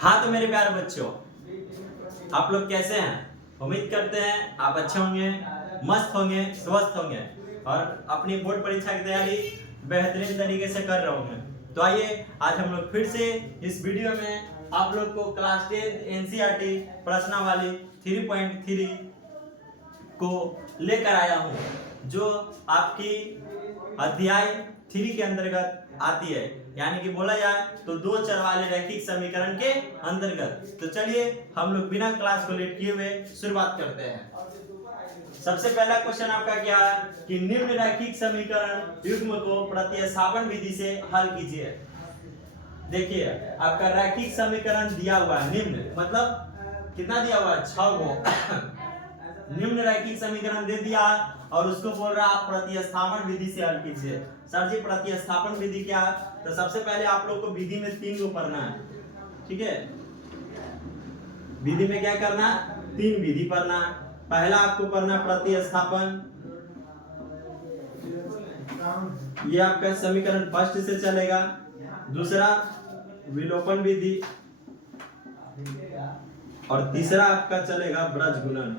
हाँ तो मेरे प्यारे बच्चों, आप लोग कैसे हैं? उम्मीद करते हैं आप अच्छे होंगे, मस्त होंगे, स्वस्थ होंगे और अपनी बोर्ड परीक्षा की तैयारी बेहतरीन तरीके से कर रहे होंगे। तो आइए आज हम लोग फिर से इस वीडियो में आप लोग को क्लास 10 एनसीईआरटी प्रश्नावली 3.3 को लेकर आया हूँ, जो आपकी अध्याय 3 के अंतर्गत आती है, यानी कि बोला जाए तो दो चर वाले रैखिक समीकरण के अंतर्गत। तो चलिए हम लोग बिना क्लास को लेट किए हुए शुरुआत करते हैं। सबसे पहला क्वेश्चन आपका क्या है कि निम्न रैखिक समीकरण युग्म को प्रतिस्थापन विधि से हल कीजिए। देखिए आपका रैखिक समीकरण दिया हुआ है, निम्न मतलब कितना दिया हुआ है, 6 को निम्न रैखिक समीकरण दे दिया और उसको बोल रहा आप प्रतिस्थापन विधि से हल कीजिए। सर जी प्रतिस्थापन विधि क्या है? तो सबसे पहले आप लोग को विधि में 3 को पढ़ना है, ठीक है। विधि में क्या करना है? 3 विधि पढ़ना है। पहला आपको पढ़ना प्रतिस्थापन, ये आपका समीकरण फर्स्ट से चलेगा। दूसरा विलोपन विधि और तीसरा आपका चलेगा ब्रज गुणन।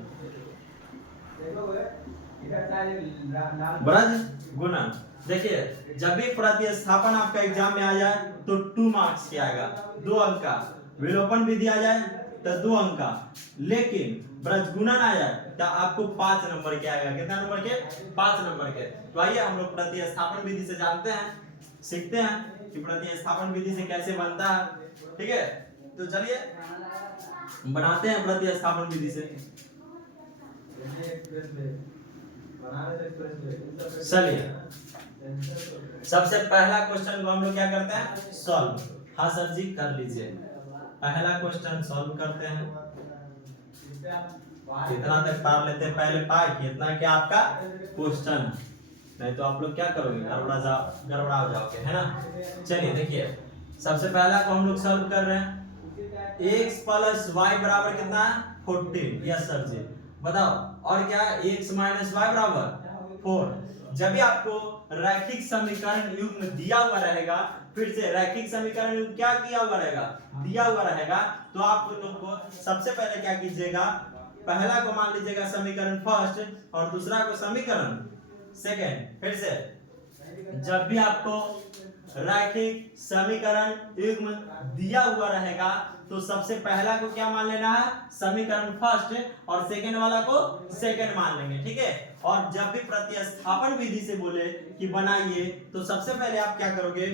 ब्रज गुणन देखिए जब भी प्रतिस्थापन आपका एग्जाम में आ जाए तो 2 मार्क्स की आएगा, 2 अंक का। विलोपन विधि आ जाए तो 2 अंक का, लेकिन ब्रज गुणन आ जाए तो आपको 5 नंबर के आएगा। कितना नंबर के? 5 नंबर के। तो आइए हम लोग प्रतिस्थापन विधि से जानते हैं, सीखते हैं कि प्रतिस्थापन विधि से कैसे बनता है, ठीक है। तो चलिए बनाते हैं प्रतिस्थापन विधि से। चलिए सबसे पहला क्वेश्चन को हम लोग क्या करते हैं, सॉल्व। हाँ सर जी कर लीजिए। पहला क्वेश्चन सॉल्व करते हैं। कितना तक पार लेते हैं, पहले पार कि इतना क्या आपका क्वेश्चन, नहीं तो आप लोग क्या करोगे, गड़बड़ा हो जाओगे, है ना। चलिए देखिए सबसे पहला को हम लोग सॉल्व कर रहे हैं। x प्लस वाई बराबर कितना है, 14। यस सर जी बताओ। और क्या x माइनस वाई बराबर 4। जब भी आपको रैखिक समीकरण युग्म दिया हुआ रहेगा, फिर से रैखिक समीकरण युग्म क्या दिया हुआ रहेगा, दिया हुआ रहेगा, तो आप लोग को सबसे पहले क्या कीजिएगा, पहला को मान लीजिएगा समीकरण फर्स्ट और दूसरा को समीकरण सेकेंड। फिर से जब भी आपको रैखिक समीकरण युग्म दिया हुआ रहेगा तो सबसे पहला को क्या मान लेना है, समीकरण फर्स्ट, और सेकंड वाला को सेकंड मान लेंगे, ठीक है। और जब भी प्रतिस्थापन विधि से बोले कि बनाइए तो सबसे पहले आप क्या करोगे,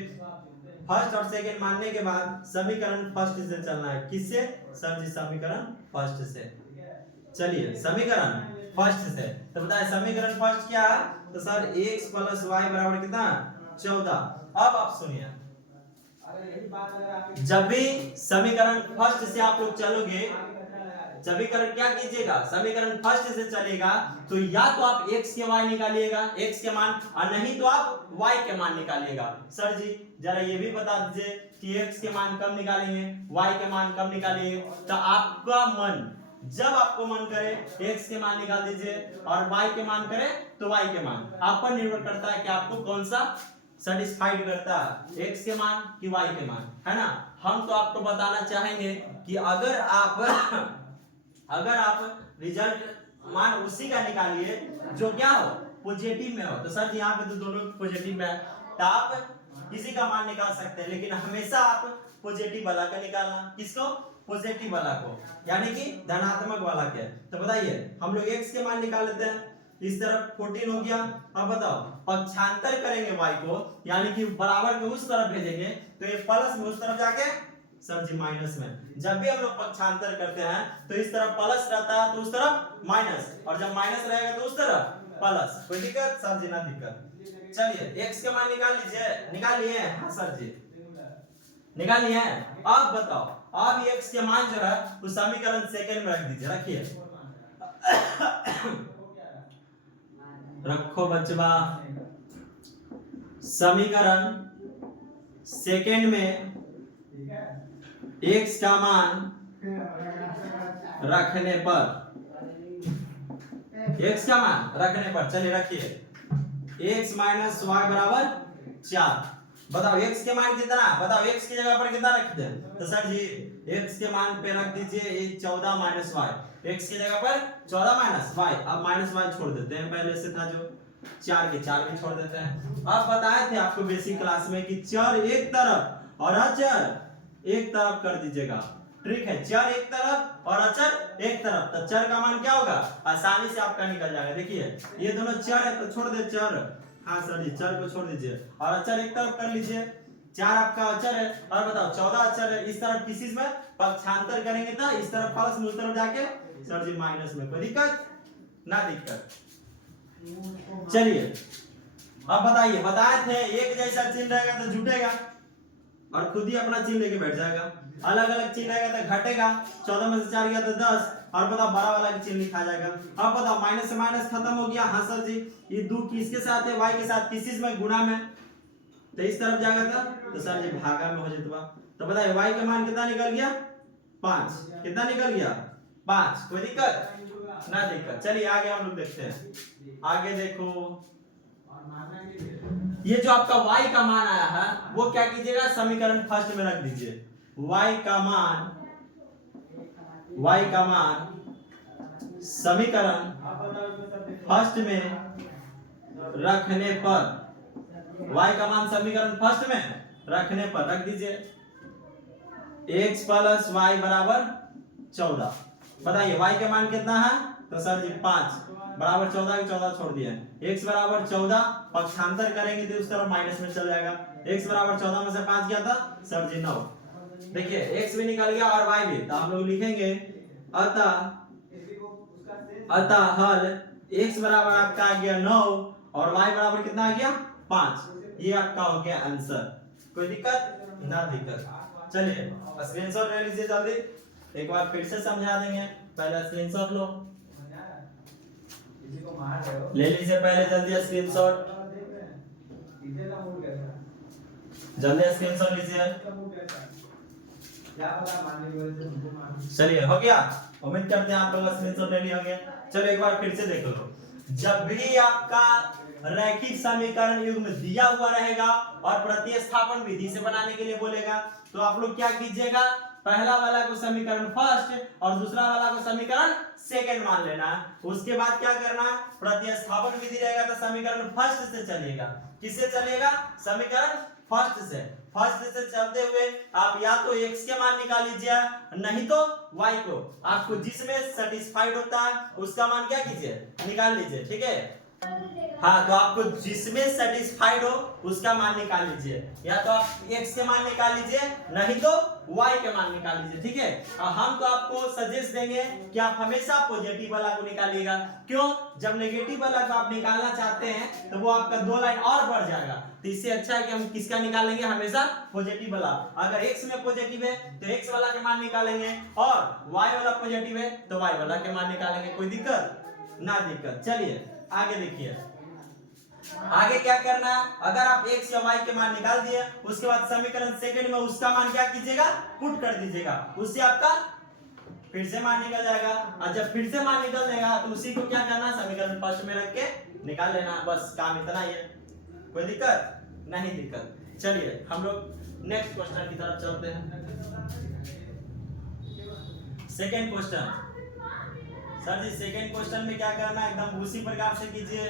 फर्स्ट और सेकंड मानने के बाद समीकरण फर्स्ट से चलना है। किससे सर जी? समीकरण फर्स्ट से। चलिए समीकरण फर्स्ट से तो बताए समीकरण फर्स्ट क्या है, तो सर x प्लस वाई बराबर कितना, 14। अब आप सुनिए, जब भी समीकरण फर्स्ट से आप लोग चलोगे, समीकरण क्या कीजिएगा, समीकरण फर्स्ट से चलेगा तो या तो आप x के y निकालिएगा, x के मान, और नहीं तो आप y के मान निकालिएगा। सर जी जरा ये भी बता दीजिए कि x के मान कब निकालेंगे, y के मान कब निकालेंगे। तो आपका मन, जब आपको मन करे x के मान निकाल दीजिए और y के मान करे तो y के मान। आप पर निर्भर करता है कि आपको कौन सा सेटिस्फाइड करता है, x के मान कि y के मान, है ना। हम तो आपको बताना चाहेंगे कि अगर आप रिजल्ट मान उसी का निकालिए जो क्या हो, पॉजिटिव में हो। तो सर यहाँ पे तो दोनों पॉजिटिव में है, तो आप किसी का मान निकाल सकते हैं, लेकिन हमेशा आप पॉजिटिव वाला का निकालना। किसको? पॉजिटिव वाला को, यानी कि धनात्मक वाला के। तो बताइए हम लोग x के मान निकाल लेते हैं, इस तरफ 14 हो गया। अब बताओ पक्षांतर करेंगे y को, यानी कि बराबर के उस तरफ भेजेंगे तो ये प्लस में उस तरफ जाके सर जी माइनस में। जब भी हम लोग पक्षांतर करते हैं तो इस तरफ प्लस रहता है तो उस तरफ माइनस, और जब माइनस रहेगा तो उस तरफ प्लस। कोई दिक्कत सर जी? ना दिक्कत। चलिए x के मान निकाल लीजिए, निकाल लिए? हाँ सर जी निकाल लिए। अब बताओ अब x के मान जो है उस समीकरण सेकंड में रख दीजिए, रखिए रखो बचवा। समीकरण सेकंड में x का मान रखने पर, x का मान रखने पर, चलिए रखिए x माइनस वाई बराबर 4। बताओ x के मान कितना, बताओ x की जगह पर कितना रख दे, तो सर जी x के मान पे रख दीजिए ये 14 माइनस वाई, x की जगह पर 14 माइनस वाई। अब माइनस वाई छोड़ देते हैं, पहले से था जो 4 के 4 भी छोड़ देते हैं। अब बताए थे आपको बेसिक क्लास में कि चर एक तरफ और अचर एक तरफ कर दीजिएगा। ट्रिक है, चर एक तरफ और अचर एक तरफ, तो चर का मान क्या होगा, आसानी से आपका निकल जाएगा। देखिए ये दोनों चर है तो छोड़ दे चर, हाँ सर जी चर को छोड़ दीजिए और अचर एक तरफ कर लीजिए। 4 आपका अचर है और बताओ 14 अचर है, इस तरफ किसी में पक्षांतर करेंगे तो इस तरफ प्लस में, उस तरफ जाके सर जी माइनस में, कोई दिक्कत ना दिक्कत। चलिए अब बताइए, बताए थे एक जैसा चिन्ह रहेगा तो जुटेगा और खुद ही अपना चिन्ह लेके बैठ जाएगा। अलग अलग चिन्ह रहेगा तो घटेगा, 14 में से 4 गया तो 10, और बताओ 12 वाला का चिन्ह लिखा जाएगा। अब बताओ माइनस से माइनस खत्म हो गया, हाँ सर जी ये 2 किसके साथ है, y के साथ, किसी में गुणा में, तो इस तरफ जाएगा था तो सर जी भागा में हो जाता। तो बताइए y का मान कितना निकल गया, 5। कितना निकल गया, 5। कोई दिक्कत ना दिक्कत। चलिए आगे हम लोग देखते हैं। आगे देखो ये जो आपका y का मान आया है वो क्या कीजिएगा, समीकरण फर्स्ट में रख दीजिए। y का मान समीकरण फर्स्ट में रखने पर, y का मान समीकरण फर्स्ट में रखने पर रख दीजिए x प्लस y बराबर 14। बताइए y का मान कितना है, तो सर जी 5 बराबर 14 के 14 छोड़ दिया, x बराबर 14, पक्षांतर करेंगे तो उस तरफ माइनस में चल जाएगा। x बराबर 14 में से 5 गया था सर जी 9। देखिए x भी निकल गया और y भी, तो हम लोग लिखेंगे अतः हल x बराबर आपका आ गया 9 और y बराबर कितना आ गया 5। ये आपका हो गया आंसर। कोई दिक्कत ना दिक्कत। चलिए स्क्रीनशॉट ले लीजिए जल्दी, एक बार फिर से समझा देंगे। पहले स्क्रीनशॉट लो, ले लीजिए पहले जल्दी स्क्रीनशॉट, जल्दी स्क्रीनशॉट लीजिए। चलिए हो गया, उम्मीद करते हैं आप लोग स्क्रीनशॉट ले लिए होंगे। चलो एक बार फिर से देख लो, जब भी आपका रैखिक समीकरण युग्म दिया हुआ रहेगा और प्रतिस्थापन विधि से बनाने के लिए बोलेगा तो आप लोग क्या कीजिएगा, पहला वाला को समीकरण फर्स्ट और दूसरा वाला को समीकरण सेकंड मान लेना है। उसके बाद क्या करना, प्रतिस्थापन विधि रहेगा तो समीकरण फर्स्ट से चलिएगा। किससे चलिएगा, समीकरण फर्स्ट से। फर्स्ट से चलते हुए आप या तो x के मान निकाल लीजिए, नहीं तो y को, आपको जिसमें सेटिस्फाइड होता है उसका मान क्या कीजिए, निकाल लीजिए। ठीक है, हाँ तो आपको जिसमें सेटिस्फाइड हो उसका मान निकाल लीजिए, या तो आप x के मान निकाल लीजिए नहीं तो y के मान निकाल लीजिए। ठीक है, और हम तो आपको सजेस्ट देंगे कि आप हमेशा पॉजिटिव वाला को निकालिएगा। क्यों, जब नेगेटिव वाला को आप निकालना चाहते हैं तो वो आपका 2 लाइन और बढ़ जाएगा, तो इससे अच्छा है कि हम किसका निकालेंगे, हमेशा पॉजिटिव वाला। अगर x में पॉजिटिव है तो x वाला के मान निकालेंगे और y वाला पॉजिटिव है तो y वाला के मान निकालेंगे। कोई दिक्कत ना दिक्कत। चलिए आगे देखिए, आगे क्या करना है, अगर आप x या y के मान निकाल दिए उसके बाद समीकरण सेकंड में उसका मान क्या कीजिएगा, पुट कर दीजिएगा, उससे आपका फिर से मान निकल जाएगा। और जब फिर से मान निकल जाएगा तो उसी को क्या करना, समीकरण फर्स्ट में रख के निकाल लेना, बस काम इतना ही है। कोई दिक्कत नहीं दिक्कत। चलिए हम लोग नेक्स्ट क्वेश्चन की तरफ चलते हैं। सेकंड क्वेश्चन, सर जी सेकंड क्वेश्चन में क्या करना है, एकदम उसी प्रकार से कीजिए।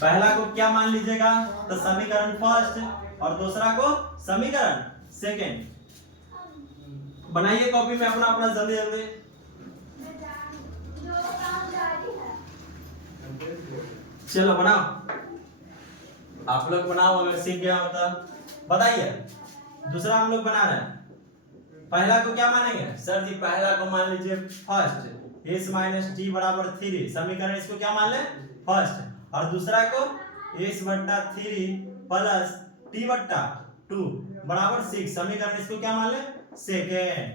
पहला को क्या मान लीजिएगा, तो समीकरण फर्स्ट और दूसरा को समीकरण सेकंड। बनाइए कॉपी में अपना अपना जल्दी जल्दी। चलो बनाओ, आप लोग बनाओ, अगर सीख गया हो तो बताइए। दूसरा हम लोग बना रहे हैं, पहला को क्या मानेंगे, सर जी पहला को मान लीजिए फर्स्ट, s माइनस टी बराबर 3, समीकरण इसको क्या मान ले, फर्स्ट, और दूसरा को s बट्टा 3 प्लस t बट्टा 2 बराबर 6, समीकरण इसको क्या मान ले, सेकेंड।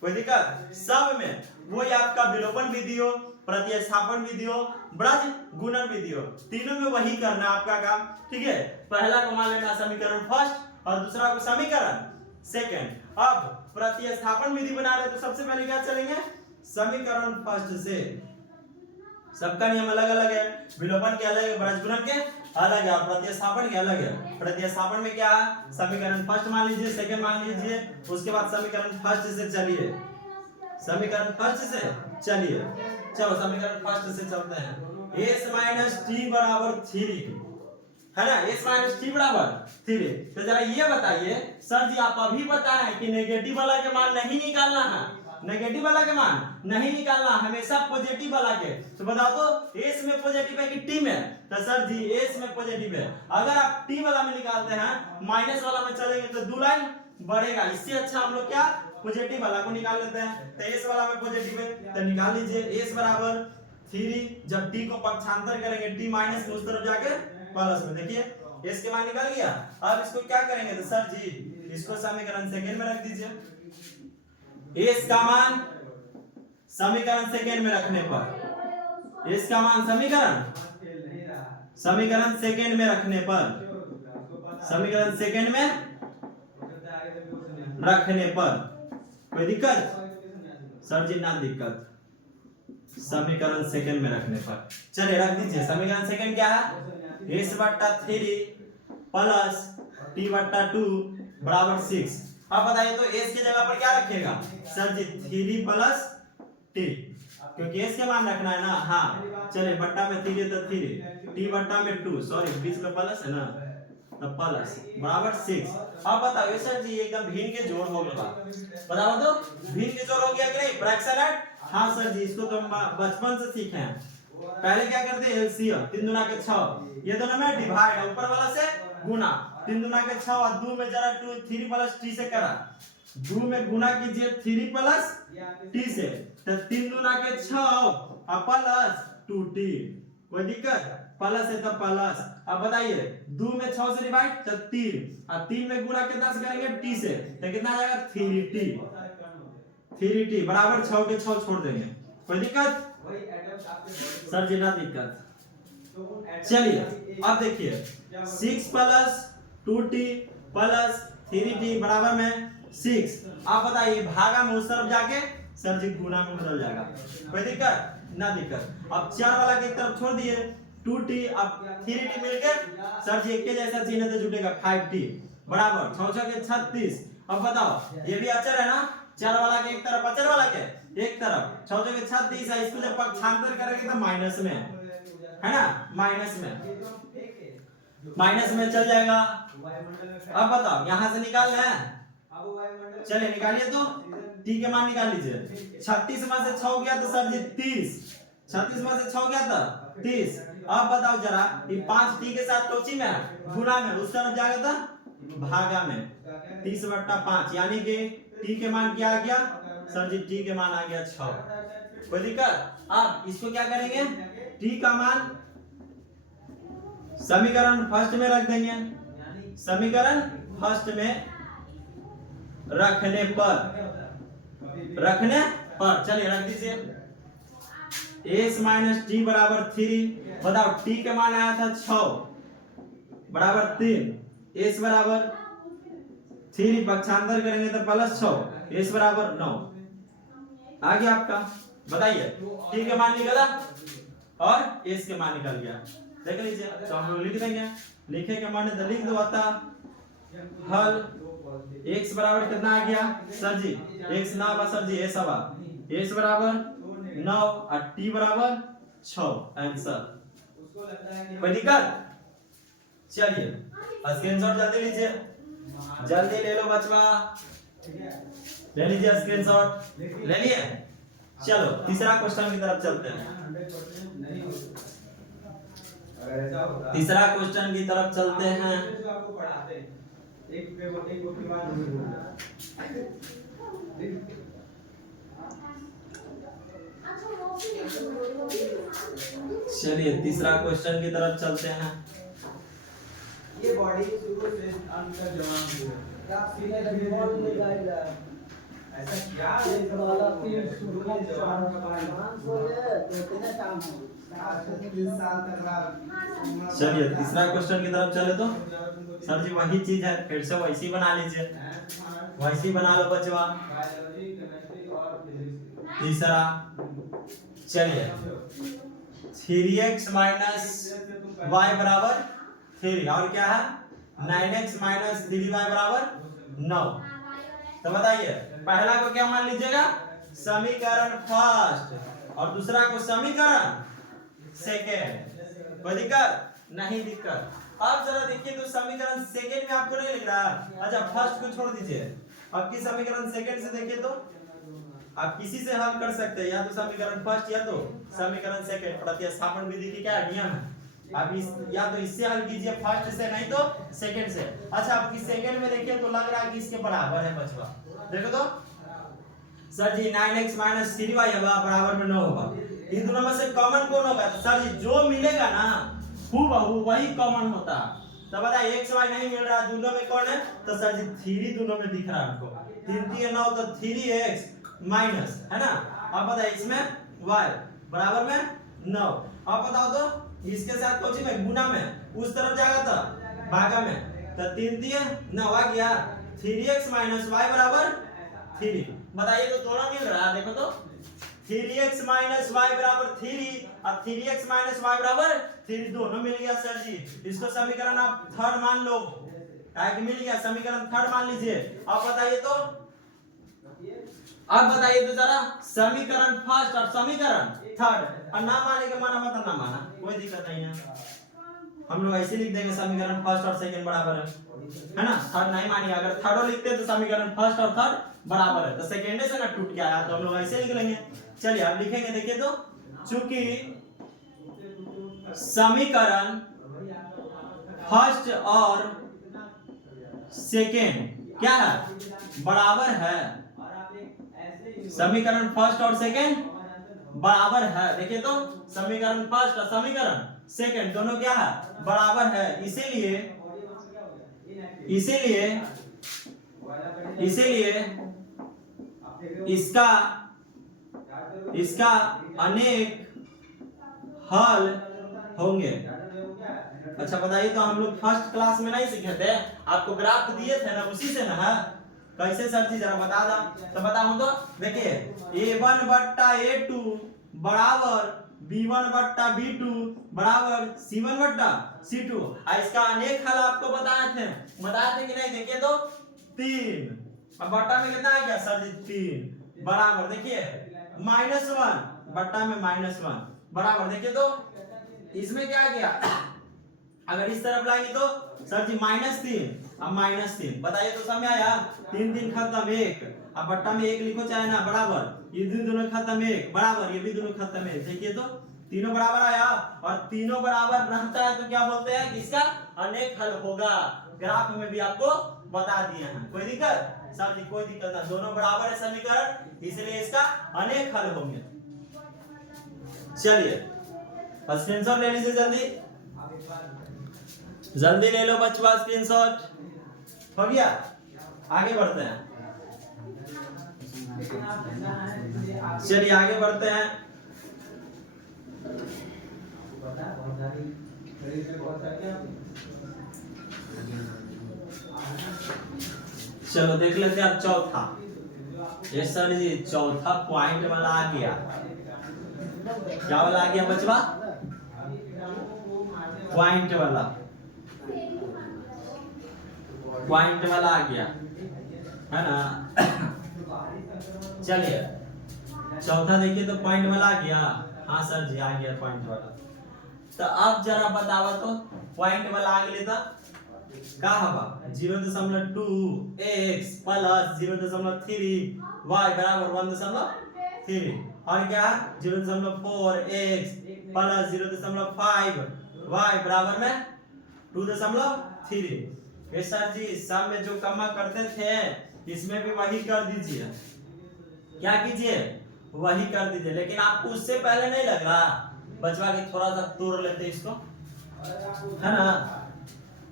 कोई दिक्कत, सब में वही आपका विलोपन विधि हो, प्रतिस्थापन विधि हो, ब्रज गुणन विधि हो, तीनों में वही करना आपका काम। ठीक है, पहला को मान लेना समीकरण फर्स्ट और दूसरा को समीकरण सेकंड। अब प्रतिस्थापन विधि बना रहे तो सबसे पहले क्या चलेंगे, समीकरण फर्स्ट से। सबका नियम अलग अलग है, विलोपन के अलग है, ब्रजगुणन के अलग है और प्रतिस्थापन क्या अलग है। प्रतिस्थापन में क्या है, समीकरण फर्स्ट मान लीजिए, सेकंड मान लीजिए, उसके बाद समीकरण फर्स्ट से चलिए, समीकरण फर्स्ट से चलिए, चलो समीकरण फर्स्ट से चलते हैं। s माइनस टी बराबर 3 है ना, s माइनस टी बराबर 3। तो जरा ये बताइए सर जी, आप अभी बताएं कि नेगेटिव वाला के मान नहीं निकालना है, नेगेटिव वाला के मान नहीं निकालना, हमेशा पॉजिटिव वाला के। तो बताओ तो s में पॉजिटिव है कि t में, तो सर जी s में पॉजिटिव है। अगर आप t वाला में निकालते हैं, माइनस वाला में चलेंगे तो 2 लाइन बढ़ेगा, इससे अच्छा हम लोग क्या पॉजिटिव वाला को निकाल लेते हैं। तो s वाला में पॉजिटिव है तो निकाल लीजिए s बराबर 3। जब t को पक्षांतर करेंगे t माइनस में उस तरफ जाके प्लस में, देखिए s के मान निकल गया। अब इसको क्या करेंगे तो सर जी इसको समीकरण सेकंड में रख दीजिए। s का मान समीकरण सेकंड में रखने पर, s का मान समीकरण सेकंड में रखने पर, समीकरण सेकंड में रखने पर कोई दिक्कत सर जी, ना दिक्कत, समीकरण सेकंड में रखने पर। चलिए रख दीजिए, समीकरण सेकंड क्या है, s बट्टा 3 प्लस t बट्टा 2 बराबर 6। अब बताइए तो s की जगह पर क्या रखेगा सर जी, 3 प्लस t, क्योंकि s के मान रखना है ना। हाँ चलिए, बट्टा में 3 तो 3, t बट्टा में 2, सॉरी बीच में प्लस है ना, तो प्लस बराबर 6। अब बताओ सर जी एकदम भिन्न के जोड़ हो गया, बताओ तो भिन्न के जोड़ हो गया कि नहीं, फ्रैक्शन ऐड। हाँ सर जी, इसको तो हम बचपन से सीखे हैं। पहले क्या करते हैं, एलसीएम 3 दूना के 6, ये दोनों में डिवाइड है, ऊपर वाला से गुना, 3 दूना के 6 और 2 में जरा 2 3 प्लस t से करा, 2 में गुना कीजिए 3 प्लस t से, तो 3 दूना के 6 और प्लस 2t, कोई दिक्कत, प्लस है तो प्लस। अब बताइए 2 में 6 से डिवाइड तो 3 और 3 में गुणा कितना से करेंगे t से, तो कितना आ जाएगा 3t बराबर 6 के 6 छोड़ देंगे, कोई दिक्कत सर जी, ना दिक्कत। चलिए अब देखिए 6 प्लस 2t प्लस 3t बराबर में 6। आप बताइए भागा में उस तरफ जाके सर जी गुणा में बदल जाएगा, कोई दिक्कत ना दिक्कत। अब 4 वाला की तरफ छोड़ दिए, 2t अब 3t मिलकर सर जी एक के जैसा चिन्ह तो जुटेगा 5t बराबर 6 6 के 36। अब बताओ ये भी अचर है ना, 4 वाला के एक तरफ, अचर वाला के एक तरफ, 6 6 के 36 है, इसको जब पक्षांतर करेंगे तो माइनस में है ना, माइनस में चल जाएगा। अब बताओ यहां से निकालना है, चलिए निकालिए तो t के मान निकाल लीजिए। 36 में से 6 गया तो सर जी 30, 36 में से 6 गया तो 30। अब बताओ जरा ये 5t के साथ टोची में गुणा में उस तरफ जाएगा तो भागा में 30 बट्टा 5, यानी कि t के मान क्या आ गया सर जी, t के मान आ गया 6, कोई दिक्कत। अब इसको क्या करेंगे, t का मान समीकरण फर्स्ट में रख देंगे, समीकरण फर्स्ट में रखने पर चलिए रख दीजिए। s माइनस टी बराबर 3, बताओ t के मान आया था 6 बराबर 3, s बराबर 3 पक्षांतर करेंगे तो प्लस 6, s बराबर 9 आ गया आपका। बताइए t के मान निकला और s के मान निकल गया, देख लीजिए। तो हम लोग लिख देंगे, लिखे के माने तो लिख दो, आता हल x बराबर कितना आ गया सर जी, x ना बा सर जी s आवा, s बराबर 9 और t बराबर 6, आंसर, कोई दिक्कत। चलिए स्क्रीनशॉट जल्दी लीजिए, जल्दी ले लो बचवा, ले लीजिए स्क्रीनशॉट, ले लिए। चलो तीसरा क्वेश्चन की तरफ चलते हैं, तीसरा क्वेश्चन की तरफ चलते हैं। चलिए तीसरा क्वेश्चन की तरफ चलते हैं। ये बॉडी शुरू से अंत तक जवान है, ऐसा क्या है वाला फिर शुरू में जवान का चलिए तीसरा क्वेश्चन की तरफ चले तो सर जी वही चीज है, फिर से वैसी बना लीजिए, वैसी बना लो बचवा। तीसरा चलिए 3x माइनस y बराबर 3 और क्या है 9x माइनस 3y बराबर 9। तो बताइए पहला को क्या मान लीजिएगा समीकरण फर्स्ट और दूसरा को समीकरण सेकेंड। कोई दिक्कत नहीं दिक्कत। अब जरा देखिए तो समीकरण सेकेंड में आपको नहीं लिख रहा, अच्छा फर्स्ट को छोड़ दीजिए, अब की समीकरण सेकेंड से देखिए तो आप किसी से हल कर सकते हैं, या तो समीकरण फर्स्ट या तो समीकरण सेकेंड। प्रतिस्थापन विधि की क्या नियम है, आप इस या तो इससे हल कीजिए फर्स्ट से, नहीं तो सेकेंड से। अच्छा आपकी सेकेंड में देखिए तो लग रहा है कि इसके बराबर है बचवा, देखो तो सर जी 9x माइनस 3y बराबर में 9 होगा। इन दोनों में से कॉमन कौन होगा, तो सर जी जो मिलेगा ना हूबहू वही कॉमन होता है। तो बताइए x y नहीं मिल रहा, दोनों में कौन है, तो सर जी 3 दोनों में दिख रहा है हमको, 3 3 9 तो 3x माइनस है ना। अब बताइए इसमें y बराबर में 9। अब बताओ तो इसके साथ कौन सी में गुना में उस तरफ जाएगा तो भागा में, तो 3 3 9 आ गया 3x माइनस y बराबर 3। बताइए तो दोनों मिल रहा है, देखो तो 3x माइनस y बराबर 3 और 3x माइनस y बराबर 3 दोनों मिल गया सर जी। इसको समीकरण आप थर्ड मान लो, कि मिल गया समीकरण थर्ड मान लीजिए। अब बताइए तो जरा समीकरण फर्स्ट और समीकरण थर्ड, और ना माने के माना मत ना माना कोई दिक्कत नहीं है, हम लोग ऐसे लिख देंगे समीकरण फर्स्ट और सेकंड बराबर है ना। थर्ड नहीं मानिए, अगर थर्ड लिखते तो समीकरण फर्स्ट और थर्ड बराबर है, तो सेकेंड से ना टूट के आया तो हम लोग ऐसे लिख लेंगे। चलिए अब लिखेंगे, देखिए तो चूंकि समीकरण फर्स्ट और सेकेंड क्या है बराबर है, समीकरण फर्स्ट और सेकेंड बराबर है। देखिए तो समीकरण फर्स्ट और समीकरण सेकेंड दोनों क्या है बराबर है, इसीलिए इसका अनेक हल होंगे। अच्छा बताइए तो हम लोग फर्स्ट क्लास में नहीं सीखे थे, आपको ग्राफ दिए थे ना, उसी से ना कैसे सर जी जरा बता दा, तो बताऊं तो देखिए a1 बट्टा a2 बराबर b1 बट्टा b2 बराबर c1 बट्टा c2। इसका अनेक हल आपको बताए थे कि नहीं, देखिए तो 3 अब बट्टा में कितना आ गया सर जी 3 बराबर देखिए -1 बट्टा में -1 बराबर, देखिए तो इसमें क्या आ गया, अगर इस तरफ लाएंगे तो सर जी -3 अब -3। बताइए तो समझ आया, 3 3 खत्म 1, अब बट्टा में 1 लिखो चाहे ना बराबर, ये दोनों खत्म 1 बराबर, ये भी दोनों खत्म 1। देखिए तो तीनों बराबर आया, और तीनों बराबर रहता है तो क्या बोलते हैं कि इसका अनेक हल होगा। ग्राफ में भी आपको बता दिए हैं, कोई दिक्कत सर जी, कोई दिक्कत ना, दोनों बराबर है समीकरण, इसलिए इसका अनेक हल होंगे। चलिए स्क्रीनशॉट ले लीजिए, जल्दी ले लो बच्चों स्क्रीनशॉट, हो गया। आगे बढ़ते हैं, चलिए आगे बढ़ते हैं। चलो देख लेते हैं अब चौथा, ये सर जी चौथा पॉइंट वाला आ गया, क्या वाला आ गया बचवा, पॉइंट वाला आ गया है ना। चलिए चौथा देखिए तो पॉइंट वाला आ गया, हाँ सर जी आ गया पॉइंट वाला। तो अब जरा बतावा तो पॉइंट वाला आ गया था का हवा 0.2x प्लस 0.3 y बराबर 1.3 और क्या 0.4x प्लस 0.5 y बराबर में 2.3। ये सर जी सम में जो कमा करते थे इसमें भी वही कर दीजिए, क्या कीजिए वही कर दीजिए, लेकिन आपको उससे पहले नहीं लग रहा बचवा के थोड़ा सा तोड़ लेते इसको, है ना।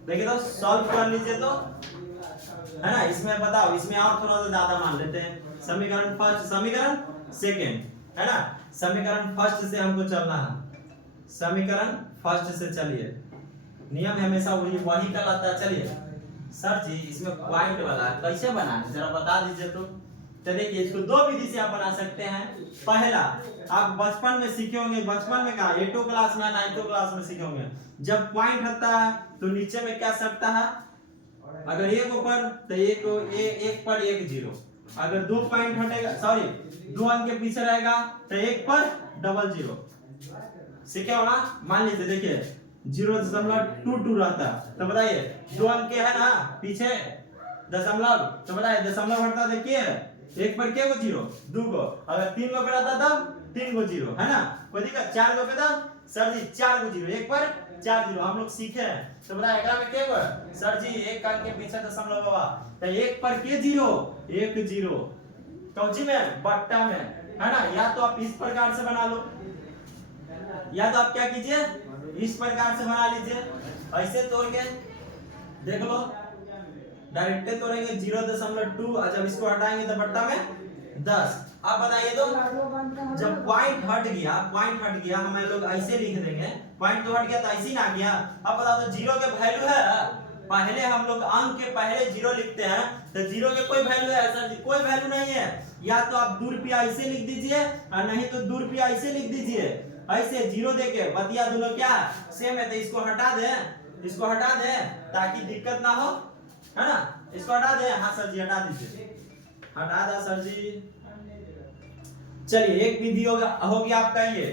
देखिए तो सॉल्व कर लीजिए तो, है ना, इसमें बताओ, इसमें और थोड़ा सा ज्यादा मान लेते हैं, समीकरण फर्स्ट समीकरण सेकंड, है ना। समीकरण फर्स्ट से हमको चलना है, समीकरण फर्स्ट से चलिए, नियम हमेशा वही कहलाता है। चलिए सर जी इसमें पॉइंट वाला कैसे बनाना जरा बता दीजिए तो तो देखिए इसको दो विधि से आप बना सकते हैं। पहला, आप बचपन में सीखे होंगे, बचपन में कहा 8वीं क्लास में 9वीं क्लास में सीखे होंगे, जब पॉइंट हटता है तो नीचे में क्या सकता है, अगर एक ऊपर तो एक पर एक जीरो, अगर 2 पॉइंट हटेगा, सॉरी 2 अंक के पीछे रहेगा तो एक पर डबल जीरो। सीखे हो ना? मान लीजिए देखिए 0.22 रहता है, तो बताइए 2 अंक के है ना पीछे दशमलव, तो बताइए दशमलव हटता देखिए एक पर क्या को जीरो, 2 को, अगर 3 को पे रहता तब 3 को जीरो, है ना? कोई दिक्कत? 4 को पे तब सर जी 4 को जीरो, एक पर 4 जीरो हम लोग सीखे हैं। तो बताइए एकरा में क्या हुआ सर जी, एक अंक के पीछे दशमलव होगा तो एक पर के जीरो, एक जीरो कौची में, बट्टा में, है ना? या तो आप इस प्रकार से बना लो, या तो आप क्या कीजिए इस प्रकार से बना लीजिए, ऐसे तोड़ के देख लो, डायरेक्ट तोड़ेंगे 0.2 और जब इसको हटाएंगे तो बट्टा में 10। अब बताइए तो जब पॉइंट हट गया हम लोग ऐसे लिख देंगे, पॉइंट तो हट गया तो ऐसे ही ना गया। अब बताओ तो जीरो के वैल्यू है, पहले हम लोग अंक के पहले जीरो लिखते हैं, तो जीरो के कोई वैल्यू है सर जी? कोई वैल्यू नहीं है। या तो आप 2 रुपया ऐसे लिख दीजिए और नहीं तो 2 रुपया ऐसे लिख दीजिए, ऐसे जीरो देके बतिया दोनों क्या सेम है, तो इसको हटा दे ताकि दिक्कत ना हो, है ना? इसको हटा दे, हाँ सर जी हटा दीजिए, हटा दा सर जी। चलिए एक विधि हो गया आपका ये,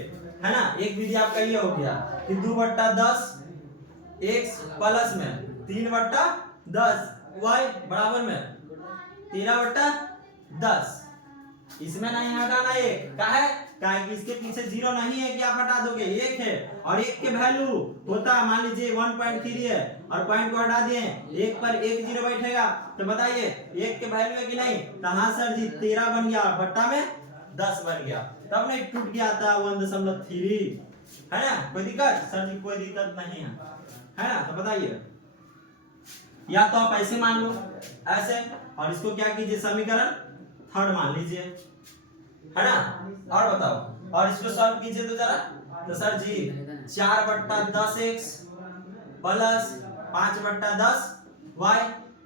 है ना? एक विधि आपका ये हो गया कि 2/10 x प्लस में 3/10 y बराबर में 13/10। इसमें नहीं हटाना एक, काहे कि इसके पीछे जीरो नहीं है कि आप हटा दोगे, एक है और एक के वैल्यू होता है मान लीजिए 1.3 है और पॉइंट को हटा दिए, एक पर एक जीरो बैठेगा, तो बताइए एक के वैल्यू है कि नहीं? तो हाँ सर जी 13 बन गया, बट्टा में 10 बन गया, तब नहीं टूट गया था 1.3, है ना? कोई दिक्कत? सर जी कोई दिक्कत नहीं है ना? तो बताइए, या तो आप ऐसे मान लो ऐसे, और इसको क्या कीजिए समीकरण 3 मान लीजिए, है ना? और बताओ, और इसको सॉल्व कीजिए तो जरा, तो सर जी 4/10x प्लस 5/10 y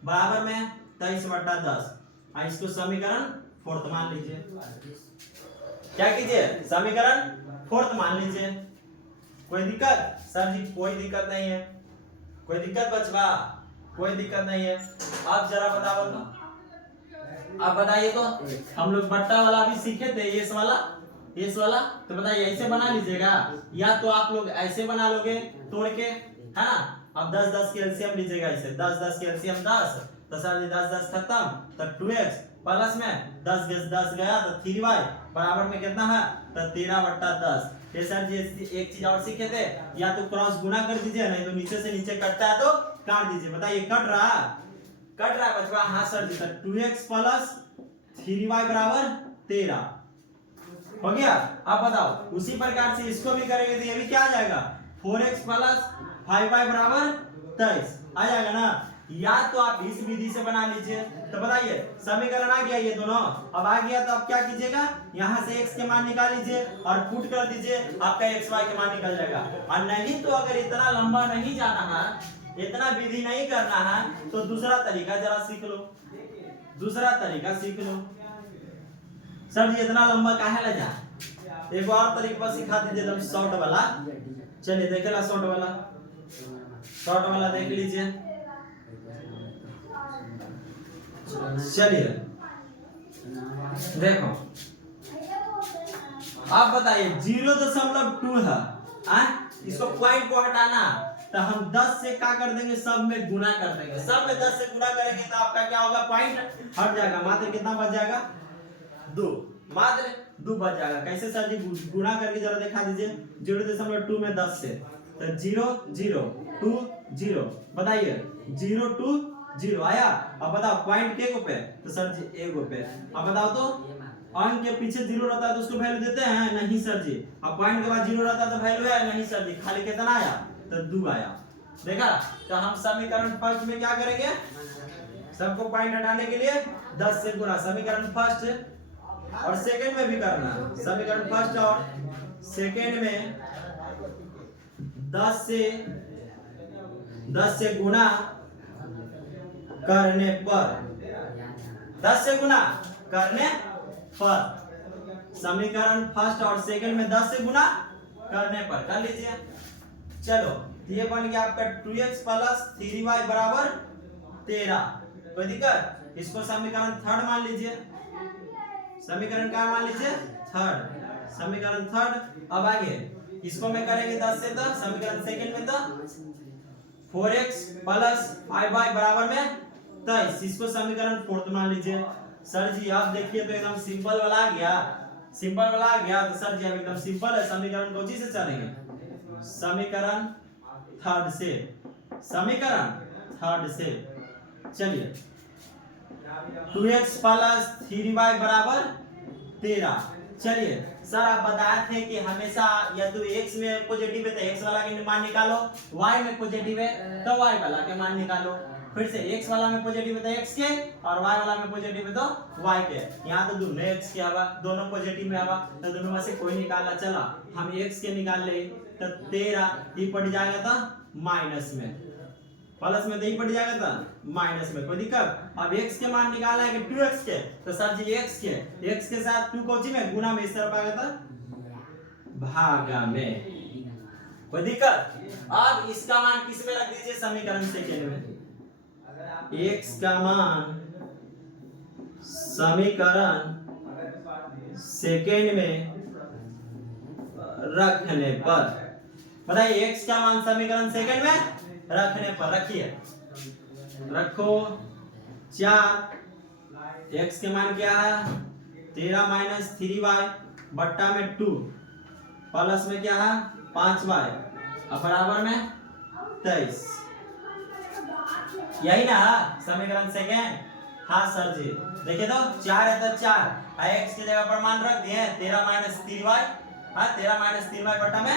बराबर में 23/10, और इसको समीकरण 4 मान लीजिए। क्या कीजिए समीकरण 4 मान लीजिए। कोई दिक्कत? सर जी कोई दिक्कत नहीं है। कोई दिक्कत बचवा? कोई दिक्कत नहीं है। आप जरा बताओ तो, आप बताइए तो, हम लोग बट्टा वाला भी सीखे थे, इस वाला, तो बताइए ऐसे बना लीजिएगा, या तो आप लोग ऐसे बना लोगे तोड़ के, है ना? अब 10-10 के एलसीएम लीजिएगा, ऐसे 10-10 के एलसीएम 10, तो सर जी 10-10 खत्म, तो 2x प्लस में 10 गया तो 3y बराबर में कितना है, तो 13/10। ये सर जी एक चीज और सीखे थे, या तो क्रॉस गुना कर दीजिए, नहीं तो नीचे से नीचे कटता है तो काट दीजिए। बताइए कट रहा है बचवा? हाँ सर जी, 2x प्लस 3y बराबर 13 हो गया। अब बताओ उसी प्रकार से इसको भी करेंगे तो ये भी क्या आ जाएगा, 4x प्लस 5y बराबर 23 आ जाएगा ना? या तो आप इस विधि से बना लीजिए, तो बताइए समीकरण आ गया ये दोनों। अब आ गया तो आप क्या कीजिएगा, यहाँ से x के मान निकाल लीजिए और पुट कर दीजिए, आपका xy के मान निकल जाएगा। और नहीं तो अगर इतना लंबा नहीं जाना है, इतना विधि नहीं करना है, तो दूसरा तरीका जरा सीख लो, दूसरा तरीका सीख लो। सर जी इतना लंबा काहे ले जा, एक और तरीका सिखा दीजिए एकदम शॉर्ट वाला। चलिए देखेला शॉर्ट वाला देख लीजिए। चलिए देखो, आप बताइए 0.2 है, इसको पॉइंट को हटाना, तो हम 10 से क्या कर देंगे, सब में गुना कर देंगे, सब में 10 से गुना करेंगे तो आपका क्या होगा, पॉइंट हट जाएगा, मात्र कितना बच जाएगा, 2, मात्र 2 बच जाएगा। कैसे सर जी, गुणा करके जरा दिखा दीजिए, 0.2 में 10 से, तो 0 0 2 0, बताइए 0 2 0 आया। अब बताओ पॉइंट के को पे, तो सर जी ए को पे। अब बताओ तो अंक के पीछे 0 रहता है तो उसको वैल्यू देते हैं, नहीं सर जी। अब पॉइंट के बाद 0 रहता है तो वैल्यू है, नहीं सर जी। खाली कितना आया, तो 2 आया। देखा? तो हम समीकरण फर्स्ट में क्या करेंगे, सबको पॉइंट हटाने के लिए 10 से गुना, समीकरण फर्स्ट और सेकंड में भी करना, समीकरण फर्स्ट और सेकंड में 10 से गुना करने पर, 10 से गुना करने पर। समीकरण फर्स्ट और सेकंड में 10 से गुना करने पर कर लीजिए। चलो ये बन गया आपका 2x प्लस 3y बराबर 13। कोई दिक्कत? इसको समीकरण थर्ड मान लीजिए। समीकरण क्या मान लीजिए? थर्ड। समीकरण थर्ड। अब आगे इसको में करेंगे 10 से, तो समीकरण सेकंड में तो 4x प्लस 5y बराबर में 23। इसको समीकरण फोर्थ मान लीजिए। सर जी आप देखिए तो एकदम सिंपल वाला आ गया। सिंपल वाला आ गया तो सर जी अब एकदम सिंपल है। समीकरण कौन सी से चलेंगे? समीकरण थर्ड से। समीकरण थर्ड से चलिए 2x प्लस 3y बराबर 13। चलिए सर आप बताए थे कि हमेशा या तो x में पॉजिटिव है तो x वाला के मान निकालो, y में पॉजिटिव है तो y वाला के मान निकालो। फिर से x वाला में पॉजिटिव है तो x के और y वाला में पॉजिटिव है तो y के। यहाँ तो दोनों x के आवा, दोनों पॉजिटिव में आवा तो दोनों में से कोई निकाला। चला हम x के निकाल ले तो 13 ही पड़ जाएगा था माइनस में, प्लस में तो ही पड़ जाएगा था माइनस में। कोई दिक्कत? अब x के मान निकालना है कि 2x के, तो सर जी x के साथ 2 कोची में गुना में इस तरफ आ गया था भागा में। कोई दिक्कत? अब इसका मान किस में रख दीजिए? समीकरण सेकंड में। x का मान समीकरण सेकंड में रखने पर, बताइए x का मान समीकरण सेकंड में रखने पर रखिए। रखो 4, x के मान क्या है? 13 माइनस 3y बट्टा में 2 प्लस में क्या है? 5y और बराबर में 23। यही ना समीकरण सेकंड? हाँ सर जी देखिए तो 4 है तो 4 x की जगह पर मान रख दिए 13 माइनस 3y। हाँ 13 माइनस 3y बट्टा में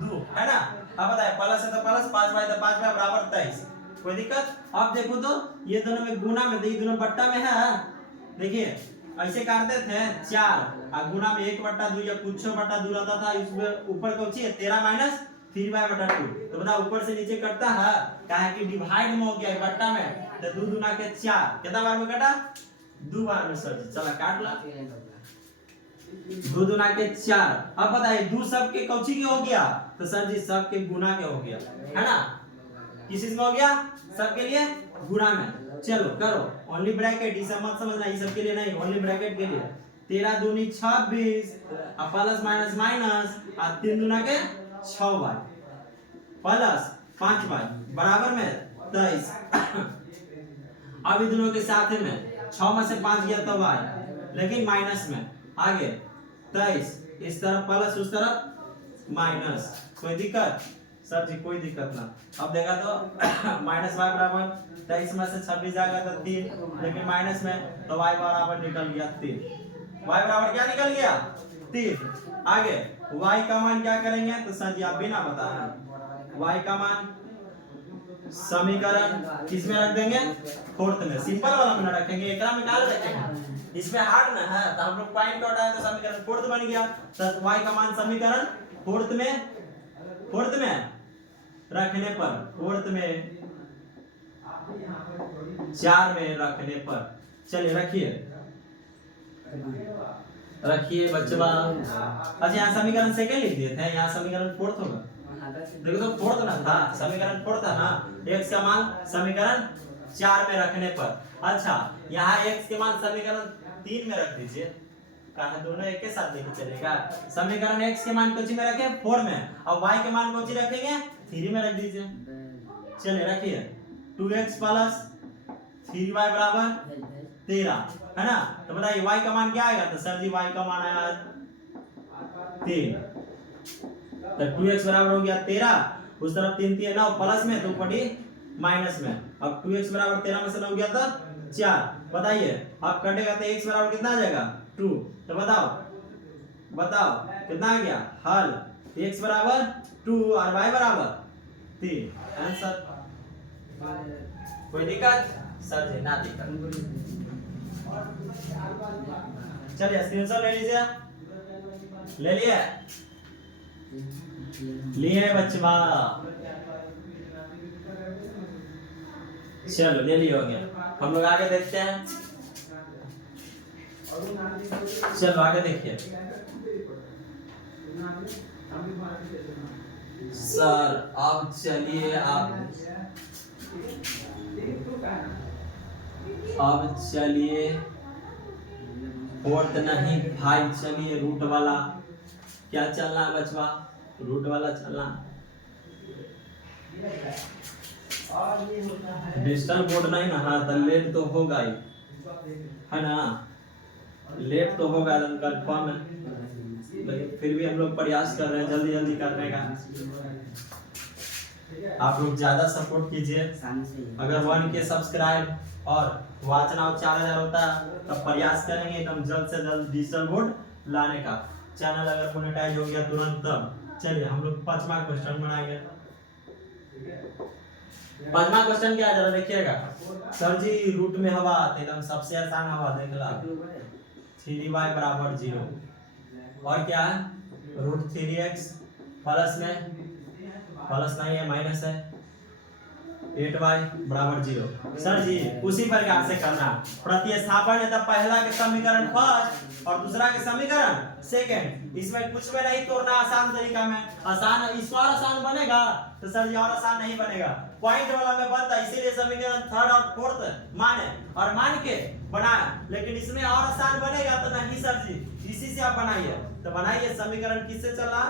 2 है ना। अब बताए प्लस है तो प्लस, 5y तो 5y बराबर 23। कोई दिक्कत? अब देखो तो ये दोनों में गुना में, ये दोनों बट्टा में है। देखिए ऐसे करते थे 4 और गुना में 1/2 या कुछ बट्टा 2 रहता था। इसमें ऊपर को चाहिए 13 माइनस 3y बटा 2। तो बता ऊपर से नीचे कटता है काहे कि डिवाइड में हो गया बट्टा में, तो 2 दूना के 4 कितना बार में कटा? 2 बार में सर। चला काट ला 2 दूना के 4। अब बताइए 2 सब के कौची के हो गया? तो सर जी सब के गुना के हो गया है ना। किस चीज में हो गया? सब के लिए गुना में। चलो करो ओनली ब्रैकेट, ये सब मत समझना, ये सब के लिए नहीं, ओनली ब्रैकेट के लिए। 13 दूनी 26 और प्लस माइनस माइनस और 3 दूना के 6y प्लस 5y बराबर में 23। अब इन दोनों के साथ में 6 में से 5 गया तो y, लेकिन माइनस में आगे 23, इस तरफ प्लस उस तरफ माइनस। कोई दिक्कत? सर जी कोई दिक्कत ना। अब देखा तो माइनस y बराबर 23 में से 26 जाएगा तो 3, लेकिन माइनस में तो y बराबर निकल गया 3। y बराबर क्या निकल गया? 3। आगे y का मान क्या करेंगे? तो सर जी आप बिना बताए y का मान समीकरण किस में रख देंगे? फोर्थ में। सिंपल वाला में रखेंगे, एकरा में डाल रखेंगे। इसमें हार्ड ना है तो हम लोग पॉइंट आउट आया तो समीकरण फोर्थ बन गया। तो y का मान समीकरण फोर्थ में रखने पर, फोर्थ में 4 में रखने पर। चलिए रखिए बच्चों। अच्छा यहाँ समीकरण सेकंड लिख दिए थे, यहाँ समीकरण फोर्थ होगा। देखो तो फोर्थ ना था, समीकरण फोर्थ था ना। x का मान समीकरण 4 में रखने पर। अच्छा यहाँ x के मान समीकरण 3 में रख दीजिए, कहा दोनों एक के साथ लेके चलेगा। समीकरण x के मान कोची में रखे? 4 में, और y के मान कोची रखेंगे? 3 में रख दीजिए। चलिए रखिए 2x प्लस 3y बराबर 13 है ना। तो बताइए y का मान क्या आएगा? तो सर जी y का मान आया 3। तो 2x बराबर हो गया 13, उस तरफ 3 3 9 प्लस में तो पड़ी माइनस में। अब 2x बराबर 13 में से 9 गया था 4। बताइए अब कटेगा तो x बराबर कितना आ जाएगा? 2। तो बताओ कितना आ गया हल? x बराबर 2 और y बराबर 3। आंसर। कोई दिक्कत? सर जी ना दिक्कत। चलिए स्क्रीनशॉट ले लीजिए। ले लिए बच्चा? चलो ले लिए होंगे। हम लोग आगे देखते हैं। चलो आगे देखिए सर। अब चलिए अब चलिए फोर्थ नहीं फाइव, चलिए रूट वाला क्या चलना है बचवा, रूट वाला चलना। डिजिटल बोर्ड नहीं ना, हाँ तो लेट तो होगा ही है ना, लेट तो होगा कंफर्म है, लेकिन फिर भी हम लोग प्रयास कर रहे हैं जल्दी जल्दी करने का। आप लोग ज्यादा सपोर्ट कीजिए। अगर 1K सब्सक्राइब और वॉच नाउ 4000 होता है तब प्रयास करेंगे एकदम जल्द से जल्द डिजिटल बोर्ड लाने का। चैनल अगर मोनेटाइज हो गया तुरंत तब। चलिए हम लोग 5वां क्वेश्चन बनाएंगे। 5वां क्वेश्चन क्या है जरा देखिएगा। सर जी रूट में हवा एकदम सबसे आसान हवा देख ला 3y बराबर 0 और क्या है रूट 3x प्लस में प्लस नहीं है माइनस है 8y बराबर 0। सर जी उसी प्रकार से करना, प्रतिस्थापन है तब पहला के समीकरण फर्स्ट और दूसरा के समीकरण सेकंड, इसमें कुछ में नहीं तोड़ना, आसान तरीका में। आसान इसको और आसान बनेगा तो सर जी और आसान नहीं बनेगा, पॉइंट वाला में बनता, इसीलिए समीकरण थर्ड और फोर्थ माने और मान के बनाए, लेकिन इसमें और आसान बनेगा तो नहीं सर जी, इसी से आप बनाइए। तो बनाइए समीकरण किससे चला,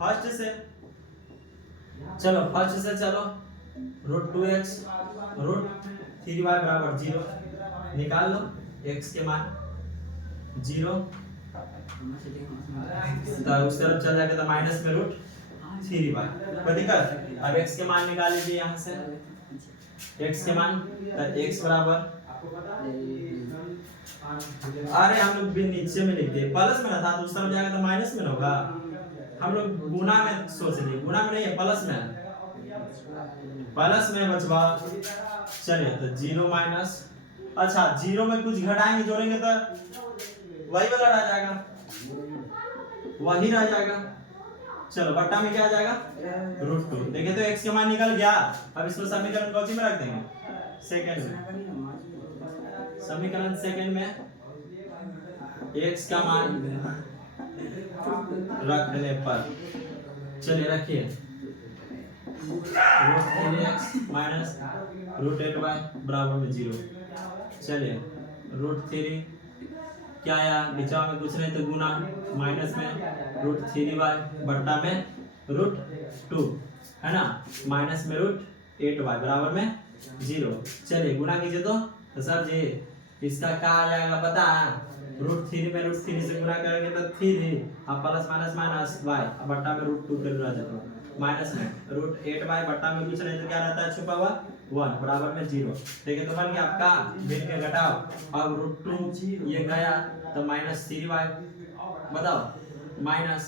फर्स्ट से। चलो फर्स्ट से चलो, रूट 2x रूट 3y बराबर 0 निकाल लो, x के मान 0 तो उस तरफ चल जाएगा तो माइनस में रूट 3y, कोई दिक्कत। अब x के मान निकाल लीजिए यहाँ से, x के मान तो x बराबर, अरे हम लोग भी नीचे में लिख दिए, प्लस में ना था तो उस तरफ जाएगा तो माइनस में होगा, हम लोग गुना में सोच लिए, गुना में नहीं है प्लस में है, प्लस में बचवा। चलिए तो 0 माइनस, अच्छा 0 में कुछ घटाएंगे जोड़ेंगे तो वही वाला रह जाएगा, वही रह जाएगा। चलो बट्टा में क्या आ जाएगा रूट 2, देखिए तो x के मान निकल गया। अब इसको समीकरण कौन सी में रख देंगे, सेकंड में, समीकरण सेकंड में x का मान रख देने पर, चलिए रखिए root 3x minus root 8y बराबर में 0। चलिए रूट 3 क्या आया, बीच में कुछ नहीं तो गुना, माइनस में रूट 3y बट्टा में रूट 2 है ना, माइनस में रूट 8y बराबर में 0। चलिए गुना कीजिए तो सर जी इसका क्या आ जाएगा पता है, रूट 3 में रूट 3 से गुना करेंगे तो 3 अब प्लस माइनस माइनस y बट्टा में रूट 2 के रह जाता है, माइनस में रूट 8y बट्टा में कुछ नहीं तो क्या रहता है छुपा हुआ 1 बराबर में 0। देखिए तो बन गया आपका, बिन के घटाओ, अब रूट 2 ये गया तो माइनस 3y, बताओ माइनस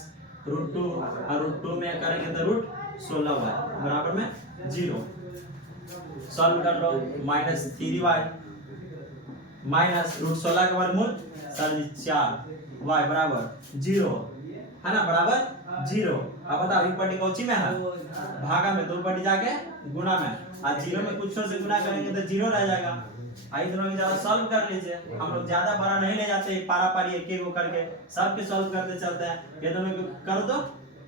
रूट 2 और रूट 2 में करेंगे तो रूट 16y बराबर में 0। सॉल्व कर लो, माइनस 3y माइनस रूट 16 का वर्गमूल सर 4y बराबर 0 है ना, बराबर 0। अब बताओ एक पट्टी कौची में है, भागा में, दो पट्टी जाके गुना में, आज 0 में कुछ से गुना करेंगे तो 0 रह जाएगा। आई दोनों की जरा सॉल्व कर लीजिए, हम लोग ज्यादा बड़ा नहीं ले जाते, पारा पारी एक एक को करके सबके सॉल्व करते चलते हैं। ये दोनों को करो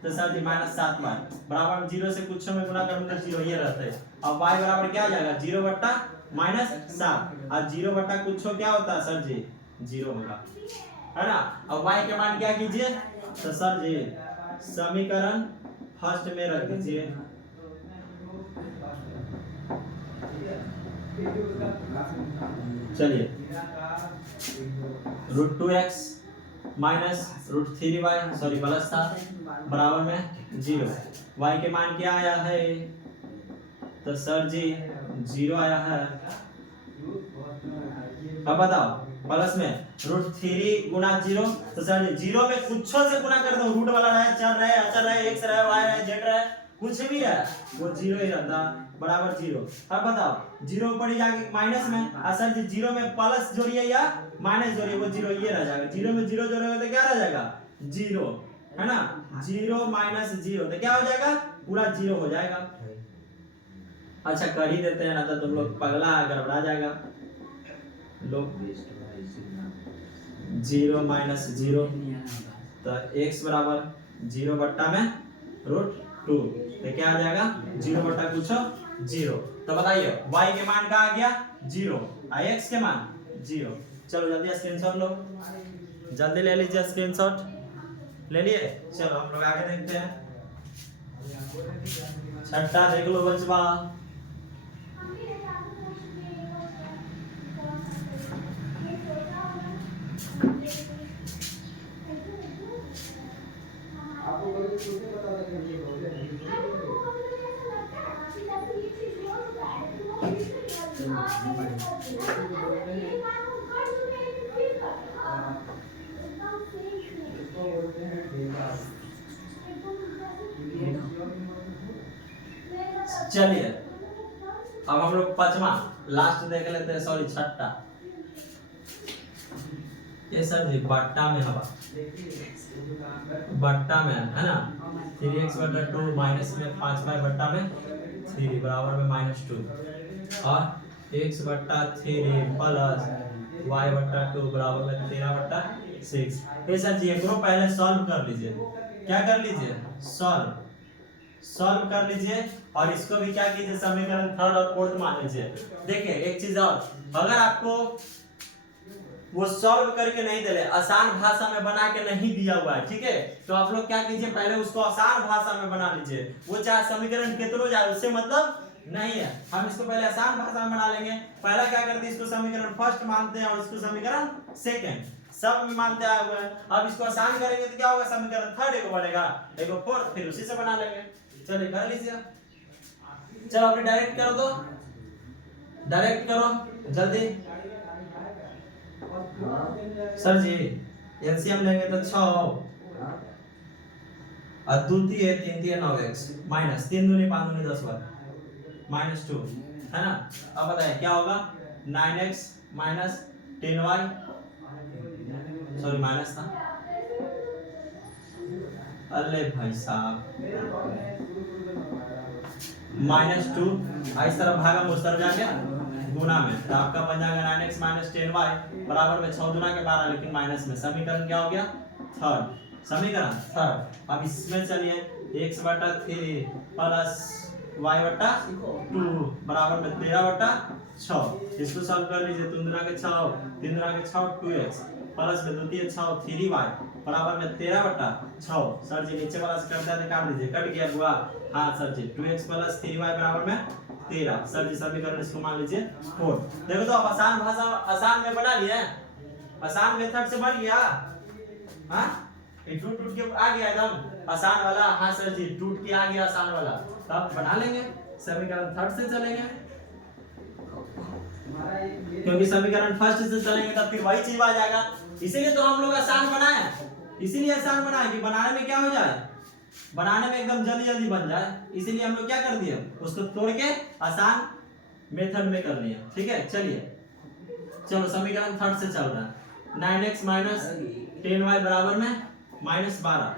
तो सर जी माइनस 7y बराबर में 0 से कुछ में गुना करूंगा तो 0 ये रहता है। अब y बराबर क्या आ जाएगा 0 बट्टा माइनस 7, और 0 बट्टा कुछ क्या होता है सर जी 0 होगा है ना। अब y के मान क्या कीजिए तो सर जी समीकरण फर्स्ट में रख दीजिए, चलिए root 2x minus root 3y sorry plus था बराबर में 0। y के मान क्या आया है तो सर जी 0 आया है। अब बताओ प्लस में रूट 3 गुना 0 तो सर 0 में कुछ से गुना कर दो, रूट वाला रहे, चर रहे, अचर रहे, x रहे, y रहे, z रहे, कुछ भी रहे वो 0 ही रहता बराबर 0। अब बताओ 0 ऊपर ही जाके माइनस में, सर जी 0 में प्लस जोड़िए या माइनस जोड़िए वो 0 ये रह जाएगा, 0 में 0 जोड़ेगा तो क्या रह जाएगा 0 है ना, 0 माइनस 0 तो क्या हो जाएगा पूरा 0 हो जाएगा। अच्छा कर ही देते हैं ना तो तुम लोग पगला गड़बड़ा जाएगा लोग। 0 माइनस 0, तो x बराबर 0 बट्टा में रूट 2, तो क्या आ जाएगा 0 बट्टा कुछ 0। तो बताइए y के मान का आ गया 0 और x के मान 0। चलो जल्दी स्क्रीनशॉट लो, जल्दी ले लीजिए स्क्रीनशॉट, ले लिए। चलो हम लोग आगे देखते हैं। छठा देख लो बचवा, आपको बड़े छोटे बता देंगे ये बोले इसको बोलते हैं डेटा। चलिए अब हम लोग पांचवा लास्ट देख लेते हैं, सॉरी छठा। ये सर जी बट्टा में हवा, बट्टा में है ना 3x बटा 2 माइनस में 5y बट्टा में 3 बराबर में -2 और x बट्टा 3 प्लस y बट्टा 2 बराबर में 13 बट्टा 6। ये सर जी एक पहले सॉल्व कर लीजिए, क्या कर लीजिए सॉल्व कर लीजिए और इसको भी क्या कीजिए समीकरण थर्ड और फोर्थ मान लीजिए। देखिए एक चीज और, अगर आपको वो सॉल्व करके नहीं दे, आसान भाषा में बना के नहीं दिया हुआ है, ठीक है, तो आप लोग क्या कीजिए पहले उसको आसान भाषा में बना लीजिए। वो चाहे समीकरण कितना जाए उससे मतलब नहीं है, हम इसको पहले आसान भाषा में बना लेंगे। पहला क्या करते हैं, इसको समीकरण फर्स्ट मानते हैं और इसको समीकरण सेकंड सब में मानते आए हुए हैं। अब इसको आसान करेंगे तो क्या होगा, समीकरण थर्ड एक बनेगा, एक फोर्थ, फिर उसी से बना लेंगे। चलिए कर लीजिए, चलो अपने डायरेक्ट करो, तो डायरेक्ट करो जल्दी। सर जी एलसीएम लेंगे तो 6 और द्वितीय 3 3 9x माइनस 3 दूनी 5 दूनी 10 -2 है ना। अब बताइए क्या होगा, 9x minus 10y, sorry minus था, अरे भाई साहब -2 इस तरफ भागा उस तरफ जाके गुना में, तो आपका बन जाएगा 9x माइनस 10y बराबर में 6 गुना के 12 लेकिन माइनस में। समीकरण क्या हो गया थर्ड, समीकरण थर्ड। अब इसमें चलिए x बटा 3 प्लस y बटा 2 बराबर में 13 बटा 6, इसको सॉल्व कर लीजिए। 3 गुना के 6 3 गुना के 6 2x प्लस में द्वितीय 6 3y बराबर में 13 बटा 6। सर जी नीचे वाला से करते हैं, काट दीजिए, कट गया बुआ। हाँ सर जी 2x प्लस 3y बराबर में 13। सर जी समीकरण इसको मान लीजिए 4। देखो तो अब आसान भाषा आसान में बना लिए, आसान मेथड से बन गया। हाँ ये टूट टूट के आ गया एकदम आसान वाला। हाँ सर जी टूट के आ गया आसान वाला, तब बना लेंगे समीकरण थर्ड से चलेंगे, क्योंकि समीकरण फर्स्ट से चलेंगे तब फिर वही चीज आ जाएगा। इसीलिए तो हम लोग आसान बनाए, इसीलिए आसान बनाए कि बनाने में क्या हो जाए, बनाने में एकदम जल्दी जल्दी बन जाए। इसीलिए हम लोग क्या कर दिए, उसको तोड़ के आसान मेथड में कर लिया। ठीक है चलिए, चलो समीकरण थर्ड से चल रहा है। 9x माइनस 10y बराबर में -12।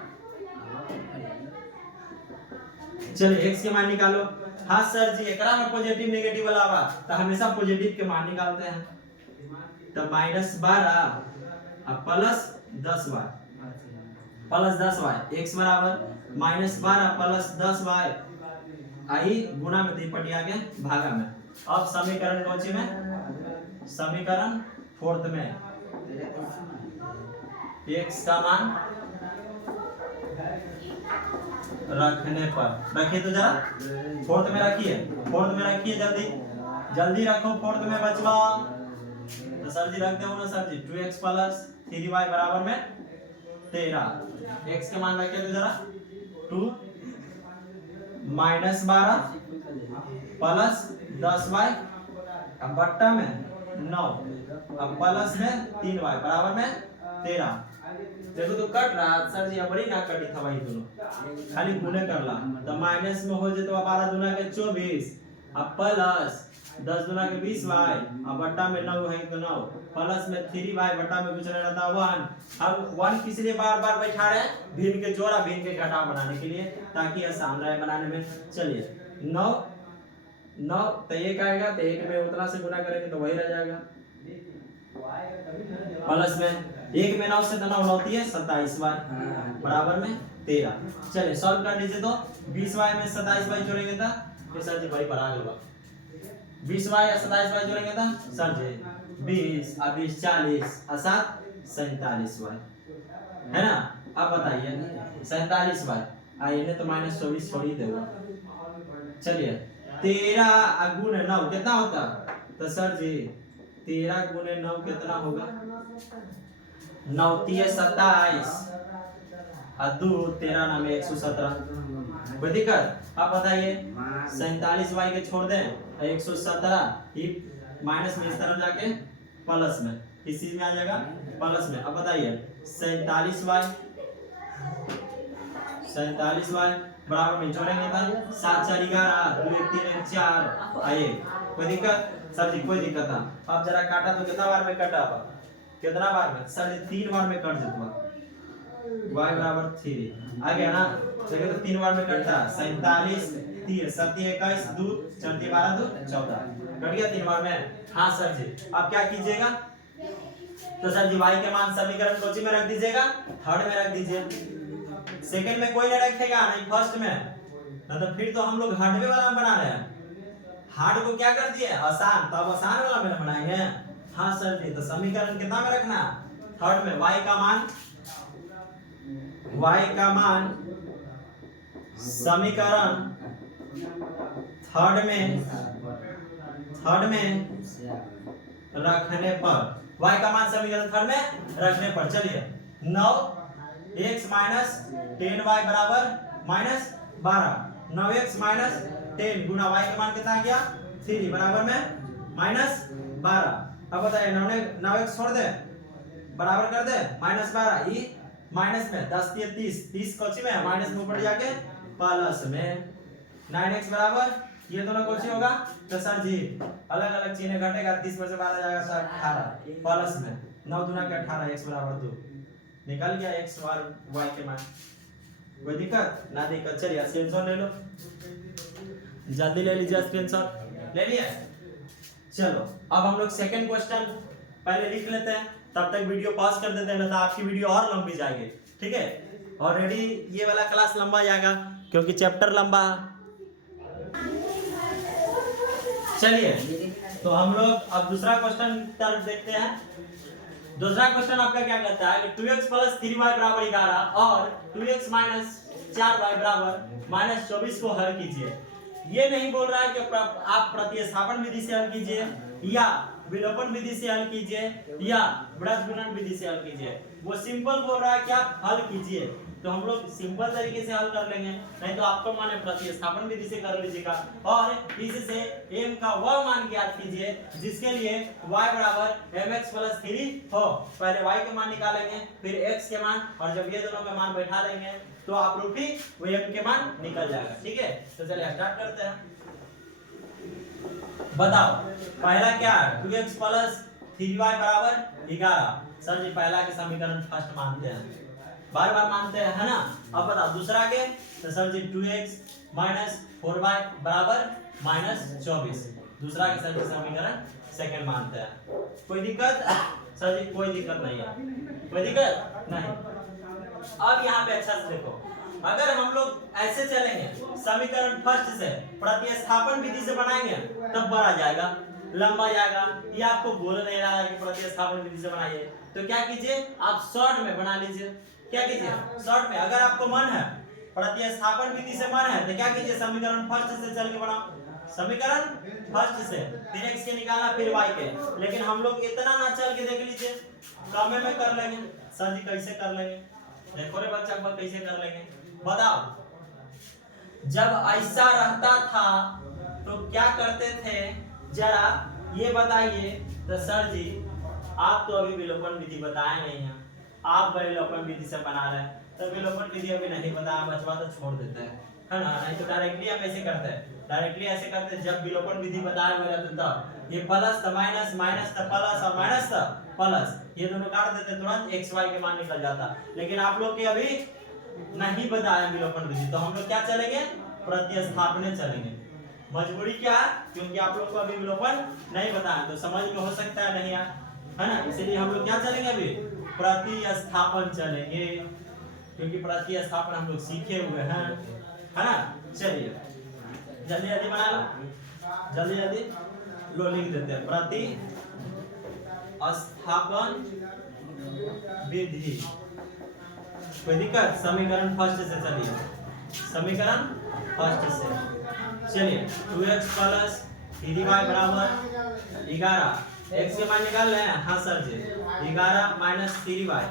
चलिए x के मान निकालो। हाँ सर जी एकरा में पॉजिटिव नेगेटिव वाला बा, तो हमेशा पॉजिटिव के मान निकालते हैं। तो -12 अब plus 10y plus 10y x बराबर -12 प्लस 10y आई गुना में 3 पटिया के भागा में। अब समीकरण कौन में, समीकरण फोर्थ में x का मान रखने पर, रखिए तो जरा फोर्थ में रखिए, फोर्थ में रखिए, जल्दी जल्दी रखो फोर्थ में बचवा। तो सर जी रखते हो ना सर जी 2x प्लस 3y बराबर में 13। x के मान रखिए तो जरा 2 -12 प्लस 10y अब बट्टा में 9 अब प्लस में 3y बराबर में 13। देखो तो कट रहा सर जी, बड़ी ना कटी था वही दोनों, खाली गुने करला। तो माइनस में हो जाए तो 12 दूना के 24 अब प्लस 10 दूना के 20y अब बट्टा में 9 है तो 9 प्लस में 3y बट्टा में कुछ नहीं रहता 1। अब 1 किस लिए बार बार बैठा रहे, भिन्न के जोड़ा भिन्न के घटाव बनाने के लिए, ताकि आसान रहे बनाने में। चलिए 9 तो 1 आएगा, तो 1 में उतना से गुना करेंगे तो वही रह जाएगा, प्लस में 1 में 9 से 9 9 है 27y बराबर में 13। चलिए सॉल्व कर लीजिए। तो 20y में 27y जोड़ेंगे तो सर जी भाई बराबर होगा 20y या 27y जोड़ेंगे तो सर जी 20 और 20 40 और 7 47y है ना। अब बताइए 47y आइए तो -24 छोड़ ही देगा। चलिए 13 गुणे 9 कितना होता तो सर जी 13 गुणे 9 कितना होगा 9 3 27 और 2 13 9 में 117 कोई दिक्कत। आप बताइए 47y के छोड़ दें 117 ये माइनस में इस तरफ जाके प्लस में किस चीज में आ जाएगा प्लस में। अब बताइए 47y बराबर में जोड़ेंगे तो 7 4 11 2 1 3 1 4 आइए कोई दिक्कत सर जी कोई दिक्कत ना। अब जरा काटा तो कितना बार में कटा कितना बार में सर जी 3 बार में कट जाता y बराबर 3 आ गया ना। देखिए तो 3 बार में कटता 47 3 7 21 2 4 12 2 14 कट गया 3 बार में। हाँ सर जी अब क्या कीजिएगा तो सर जी y के मान समीकरण कोची में रख दीजिएगा थर्ड में रख दीजिए। सेकंड में कोई नहीं रखेगा नहीं फर्स्ट में ना तो फिर तो हम लोग हार्डवे वाला बना रहे हैं। हार्ड को क्या कर दिए आसान तो अब आसान वाला में बनाएंगे। हाँ सर जी तो समीकरण कितना में रखना थर्ड में y का मान समीकरण थर्ड में रखने पर y का मान समीकरण थर्ड में रखने पर चलिए 9x माइनस 10y बराबर -12 9x माइनस 10 गुना y का मान कितना आ गया 3 बराबर में -12। अब बताइए 9x छोड़ दे बराबर कर दे -12 ई माइनस में 10 30 30 कोची में माइनस में ऊपर जाके प्लस में 9x बराबर ये दोनों कोची होगा तो सर जी अलग अलग चिन्ह घटेगा 30 में से 12 जाएगा सर 18 प्लस में 9 दूना के 18 x बराबर 2 निकल गया x और y के मान। कोई दिक्कत ना दिक्कत। चलिए स्क्रीनशॉट ले लो जल्दी ले लीजिए स्क्रीनशॉट ले लिया। चलो अब हम लोग सेकंड क्वेश्चन पहले लिख लेते हैं तब तक वीडियो पॉज कर देते हैं ना तो आपकी वीडियो और लंबी जाएगी ठीक है। ऑलरेडी ये वाला क्लास लंबा जाएगा क्योंकि चैप्टर लंबा है। चलिए तो हम लोग अब दूसरा क्वेश्चन तरफ देखते हैं। दूसरा क्वेश्चन आपका क्या कहता है कि 2x + 3y बराबर 11 और 2x - 4y बराबर -24 को हल कीजिए। ये नहीं बोल रहा है कि आप प्रतिस्थापन विधि से हल कीजिए या विलोपन विधि से हल कीजिए या वृत्त गुणन विधि से हल कीजिए। वो सिंपल बोल रहा है कि आप हल कीजिए तो हम लोग सिंपल तरीके से हल कर लेंगे नहीं तो आपको माने प्रतिस्थापन विधि से कर लीजिएगा। और इससे m का वह मान ज्ञात कीजिए जिसके लिए y बराबर mx + 3 हो। पहले y के मान निकालेंगे फिर x के मान और जब ये दोनों के मान बैठा देंगे तो आप रूपी वो m के मान निकल जाएगा ठीक है। तो चलिए स्टार्ट करते हैं। बताओ पहला क्या है 2x + 3y बराबर 11। सर जी पहला के समीकरण फर्स्ट मानते हैं बार बार मानते हैं है ना। अब बताओ दूसरा के तो सर जी 2x - 4y बराबर -24 दूसरा के सर जी समीकरण सेकंड मानते हैं। कोई दिक्कत सर जी कोई दिक्कत नहीं है कोई दिक्कत नहीं। अब यहाँ पे अच्छा से देखो अगर हम लोग ऐसे चलेंगे समीकरण फर्स्ट से प्रतिस्थापन विधि से बनाएंगे तब बड़ा जाएगा लंबा जाएगा। ये आपको बोल नहीं रहा है कि प्रतिस्थापन विधि से बनाइए तो क्या कीजिए आप शॉर्ट में बना लीजिए। क्या कीजिए शॉर्ट में अगर आपको मन है प्रतिस्थापन विधि से मन है तो क्या कीजिए समीकरण फर्स्ट से चल के बनाओ। समीकरण फर्स्ट से फिर x के निकालना फिर y के। लेकिन हम लोग इतना ना चल के देख लीजिए कम में कर लेंगे। सर जी कैसे कर लेंगे देखो रे बच्चा कैसे कर लेंगे बताओ। जब ऐसा रहता था तो क्या करते थे जरा ये बताइए। तो सर जी आप तो अभी विलोपन विधि बताए नहीं हैं आप विलोपन विधि से बना रहे हैं तो विलोपन विधि अभी नहीं बताया बचवा तो छोड़ देते हैं है ना। नहीं तो डायरेक्टली हम ऐसे करते हैं डायरेक्टली ऐसे करते हैं जब विलोपन विधि बताए हुए रहते तब ये प्लस था माइनस माइनस था प्लस और माइनस था प्लस ये दोनों काट देते तुरंत x y के मान निकल जाता। लेकिन आप लोग के अभी नहीं बताया विलोपन विधि तो हम लोग क्या चलेंगे प्रतिस्थापन चलेंगे। मजबूरी क्या है क्योंकि आप लोग को अभी विलोपन नहीं बताया तो समझ में हो सकता है नहीं है ना। इसलिए हम लोग क्या चलेंगे अभी प्रतिस्थापन चलेंगे, क्योंकि प्रतिस्थापन हम लोग सीखे हुए हैं, है ना। चलिए जल्दी जल्दी बना लो, जल्दी जल्दी लो, लिख देते हैं प्रतिस्थापन विधि। कोई दिक्कत? समीकरण फर्स्ट से चलिए, समीकरण फर्स्ट से चलिए। 2x प्लस 3y बराबर 11। x के मान निकाल रहे हैं? हाँ सर जी। 11 माइनस 3y,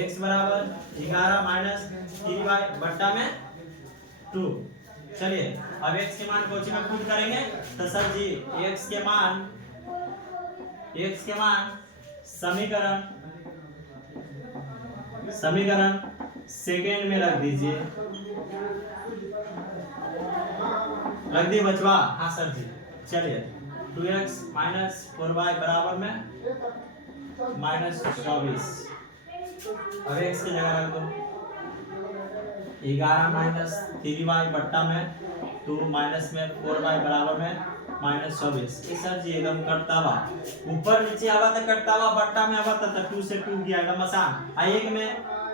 x बराबर 11 माइनस 3y बट्टा में 2। चलिए अब x के मान कोची में पुट करेंगे तो सर जी x के मान समीकरण सेकेंड में रख दीजिए, रख दिए बचवा? हाँ सर जी। चलिए 2x माइनस 4y बराबर में माइनस 24। अब x की जगह रख दो 11 माइनस 3y बट्टा में 2 माइनस में 4y बराबर में माइनस 24। सर जी एकदम कटता हुआ ऊपर नीचे आवा तो कटता हुआ, बट्टा में आवा तो 2 से 2 गया एकदम आसान। एक में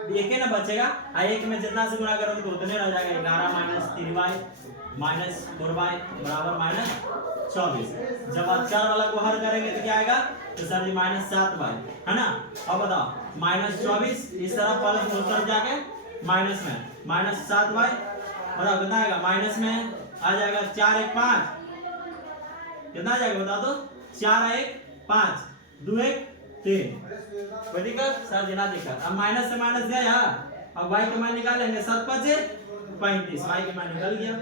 एक ही ना बचेगा, एक में जितना से गुणा करोगे तो उतने रह जाएगा। 11 माइनस 3y माइनस 4y बराबर माइनस 24। जब आप 4 वाला को हल करेंगे तो क्या आएगा? तो सर जी माइनस 7y, है ना। अब बताओ माइनस 24 इस तरफ प्लस उस तरफ जाके माइनस में माइनस 7y, बताओ कितना आएगा? माइनस में आ जाएगा 4 1 5, कितना आ जाएगा बता दो? 4 1 5 2 1 3। कोई दिक्कत? सर जी ना दिक्कत। अब माइनस से माइनस गया, अब y के मान निकालेंगे 7 5 35, y के मान निकल गया।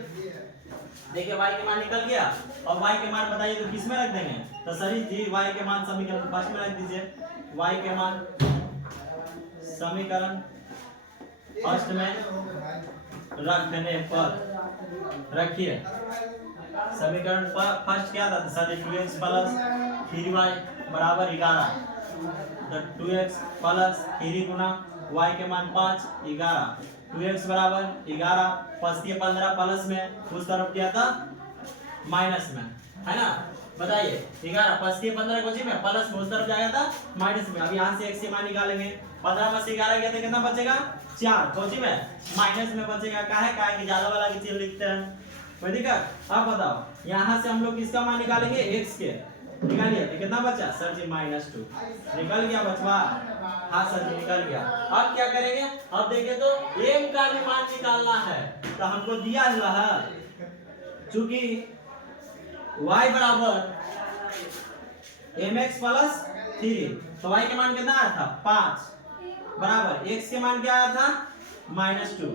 देखिए y के मान निकल गया। और y के मान बताइए तो किस में रख देंगे? तो सर जी y के मान समीकरण फर्स्ट में रख दीजिए। y के मान समीकरण फर्स्ट में रखने पर रखिए। समीकरण फर्स्ट क्या था? सर 2x प्लस 3y बराबर 11। तो 2x प्लस 3 गुना y के मान 5 11। 2x बराबर 11 5 के 15 प्लस में उस तरफ क्या था? माइनस में, है ना। बताइए 11 5 के 15 कोची में प्लस में उस तरफ जाएगा था माइनस में। अब यहाँ से x के मान निकालेंगे। 15 में से 11 गया तो कितना बचेगा? 4 कोची में माइनस में बचेगा। काहे कि ज्यादा वाला की चीज लिखते हैं। कोई दिक्कत? अब बताओ यहाँ से हम लोग किसका मान निकालेंगे? x के निकालिए तो कितना बचा? सर जी -2 निकल गया बचवा। हाँ सर जी निकल गया। अब क्या करेंगे? अब देखिए तो m का भी मान निकालना है, तो हमको दिया हुआ है चूंकि y बराबर mx प्लस 3, तो y के मान कितना आया था? 5 बराबर x के मान क्या आया था? -2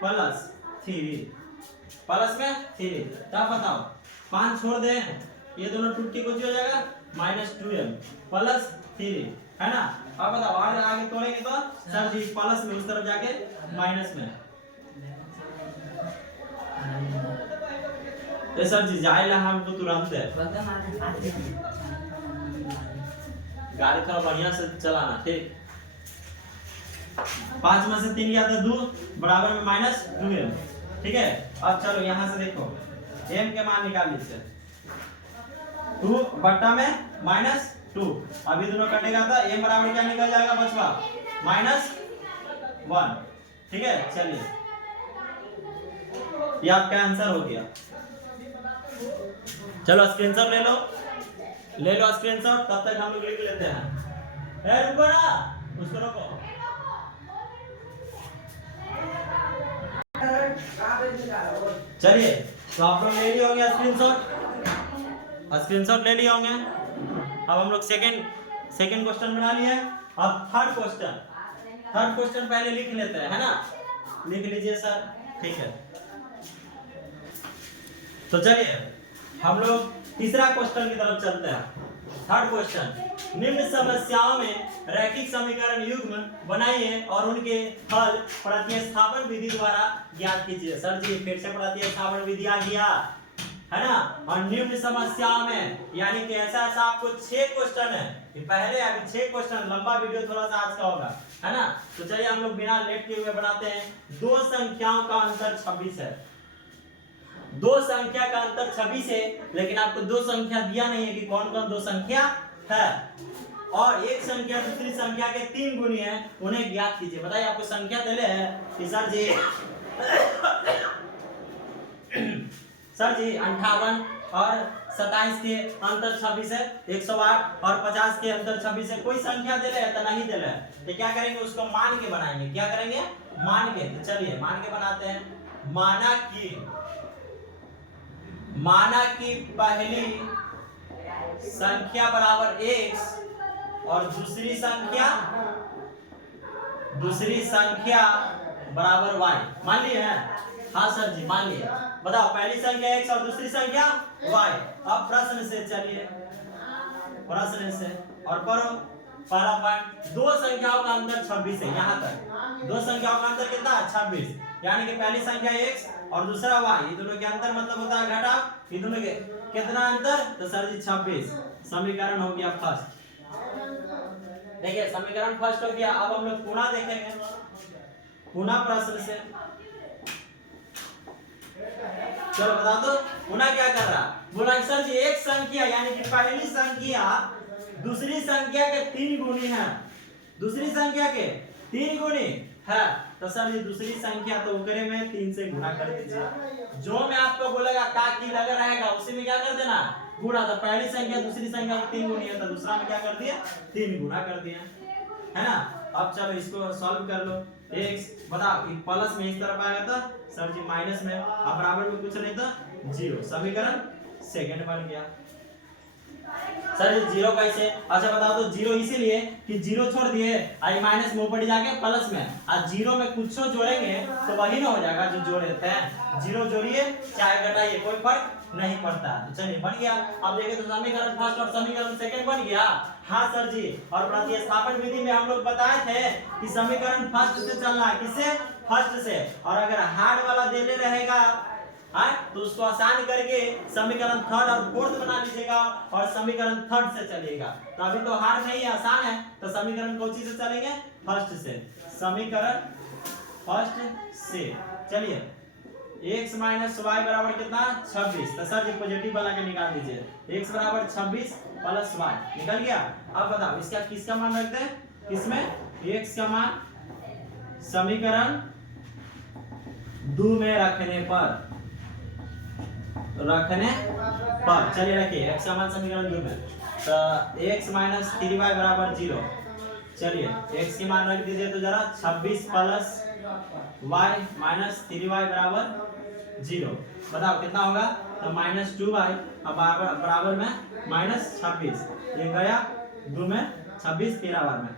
प्लस 3 प्लस में 3। तब बताओ 5 छोड़ दें, ये दोनों टूट के कुछ हो जाएगा -2m प्लस 3, है ना। अब बताओ आगे तोड़ेंगे तो सर जी प्लस में उस तरफ जाके माइनस में। तो सर जी जाएगा हमको तुरंत है। गाड़ी थोड़ा बढ़िया से चलाना, ठीक। 5 में से 3 गया तो 2 बराबर में -2m, ठीक है। अब चलो यहाँ से देखो m के मान निकाल लीजिए। 2 बट्टा में -2, अभी दोनों कटेगा तो m बराबर क्या निकल जाएगा बचवा? -1, ठीक है। चलिए ये आपका आंसर हो गया। चलो स्क्रीनशॉट ले लो स्क्रीनशॉट। तब तक हम लोग लिख लेते हैं। रुको ना, उसको रोको। चलिए तो आप लोग ले लिए होंगे स्क्रीनशॉट ले लिए होंगे। अब हम लोग सेकंड क्वेश्चन बना लिए। अब थर्ड क्वेश्चन पहले लिख लेते हैं, है ना। लिख लीजिए सर, ठीक है। तो चलिए हम लोग तीसरा क्वेश्चन की तरफ चलते हैं। थर्ड क्वेश्चन, निम्न समस्याओं में रैखिक समीकरण युग्म बनाइए और उनके हल प्रतिस्थापन विधि द्वारा ज्ञात कीजिए। सर जी फिर से प्रतिस्थापन विधि आ गया, है ना। और निम्न समस्याओं में यानी कि ऐसा आपको 6 क्वेश्चन है। पहले अभी 6 क्वेश्चन, लंबा वीडियो थोड़ा सा आज का होगा, है ना। तो चलिए हम लोग बिना लेट किए हुए बनाते हैं। 2 संख्याओं का अंतर 26 है। 2 संख्या का अंतर 26 है, लेकिन आपको 2 संख्या दिया नहीं है कि कौन कौन 2 संख्या है। और एक संख्या दूसरी संख्या के 3 गुनी है, उन्हें ज्ञात कीजिए। बताइए आपको संख्या दिले है कि सर जी सर जी 58 और 27 के अंतर 26 है, 108 और 50 के अंतर 26 है, कोई संख्या दिले है तो नहीं दिले है, तो क्या करेंगे उसको मान के बनाएंगे। क्या करेंगे? मान के। तो चलिए मान के बनाते हैं। माना कि पहली संख्या बराबर x और दूसरी संख्या बराबर y। मान लिए हैं? हाँ सर जी मान लिए। बताओ पहली संख्या x और दूसरी संख्या y। अब प्रश्न से चलिए, प्रश्न से और पढ़ो। पहला पॉइंट, दो संख्याओं का अंतर 26 है। यहाँ तक दो संख्याओं का अंतर कितना? 26। यानी कि पहली संख्या x और दूसरा y, ये दोनों के अंतर मतलब होता है घटा। ये दोनों के कितना अंतर? तो सर जी 26। समीकरण हो गया फर्स्ट। देखिए समीकरण फर्स्ट हो गया। अब हम लोग पुनः देखेंगे, पुनः प्रश्न से। चलो बता दो पुनः क्या कर रहा? बोला सर जी एक संख्या यानी कि पहली संख्या दूसरी संख्या के 3 गुनी है, दूसरी संख्या के 3 गुनी है, तो सर जी दूसरी संख्या तो करे में 3 से गुणा कर दीजिए। जो मैं आपको बोलेगा का की लगा रहेगा उसी में क्या कर देना? गुणा। तो पहली संख्या दूसरी संख्या के 3 गुनी है, तो दूसरा में क्या कर दिया? 3 गुणा कर दिया, है ना। अब चलो इसको सॉल्व कर लो। x बताओ प्लस में इस तरफ आएगा तो सर जी माइनस में, अब बराबर में कुछ नहीं तो 0। समीकरण सेकंड बन गया। सर ये 0 कैसे? अच्छा बताओ तो 0 इसीलिए कि 0 छोड़ दिए आई माइनस में ऊपर जाके प्लस में, आज 0 में कुछ जोड़ेंगे तो वही ना हो जाएगा जो जोड़ देते हैं। 0 जोड़िए चाहे घटाइए कोई फर्क नहीं पड़ता। तो चलिए बन गया। अब देखिए तो समीकरण फर्स्ट और समीकरण सेकंड बन गया। हाँ सर जी, और प्रतिस्थापन विधि में हम लोग बताए थे कि समीकरण फर्स्ट से चलना है। किससे? फर्स्ट से। और अगर हार्ड वाला देने रहेगा तो उसको आसान करके समीकरण थर्ड और फोर्थ बना लीजिएगा और समीकरण थर्ड से चलेगा। तो अभी तो हार्ड नहीं है, आसान है, तो समीकरण कौन सी से चलेंगे? फर्स्ट से। समीकरण फर्स्ट से चलिए। x माइनस वाई बराबर कितना? 26। तो सर जी पॉजिटिव वाला के निकाल दीजिए। x बराबर 26 प्लस वाई निकल गया। अब बताओ इसका किसका मान रखते हैं? किसमें? x का मान समीकरण 2 में रखने पर चलिए रखिए x का मान समीकरण 2 में। तो x माइनस 3y बराबर 0। चलिए x के मान रख दीजिए तो जरा 26 प्लस y माइनस 3y बराबर 0। बताओ कितना होगा? तो माइनस 2y अब बराबर में माइनस 26, ये गया 2 में 26 13 बार में,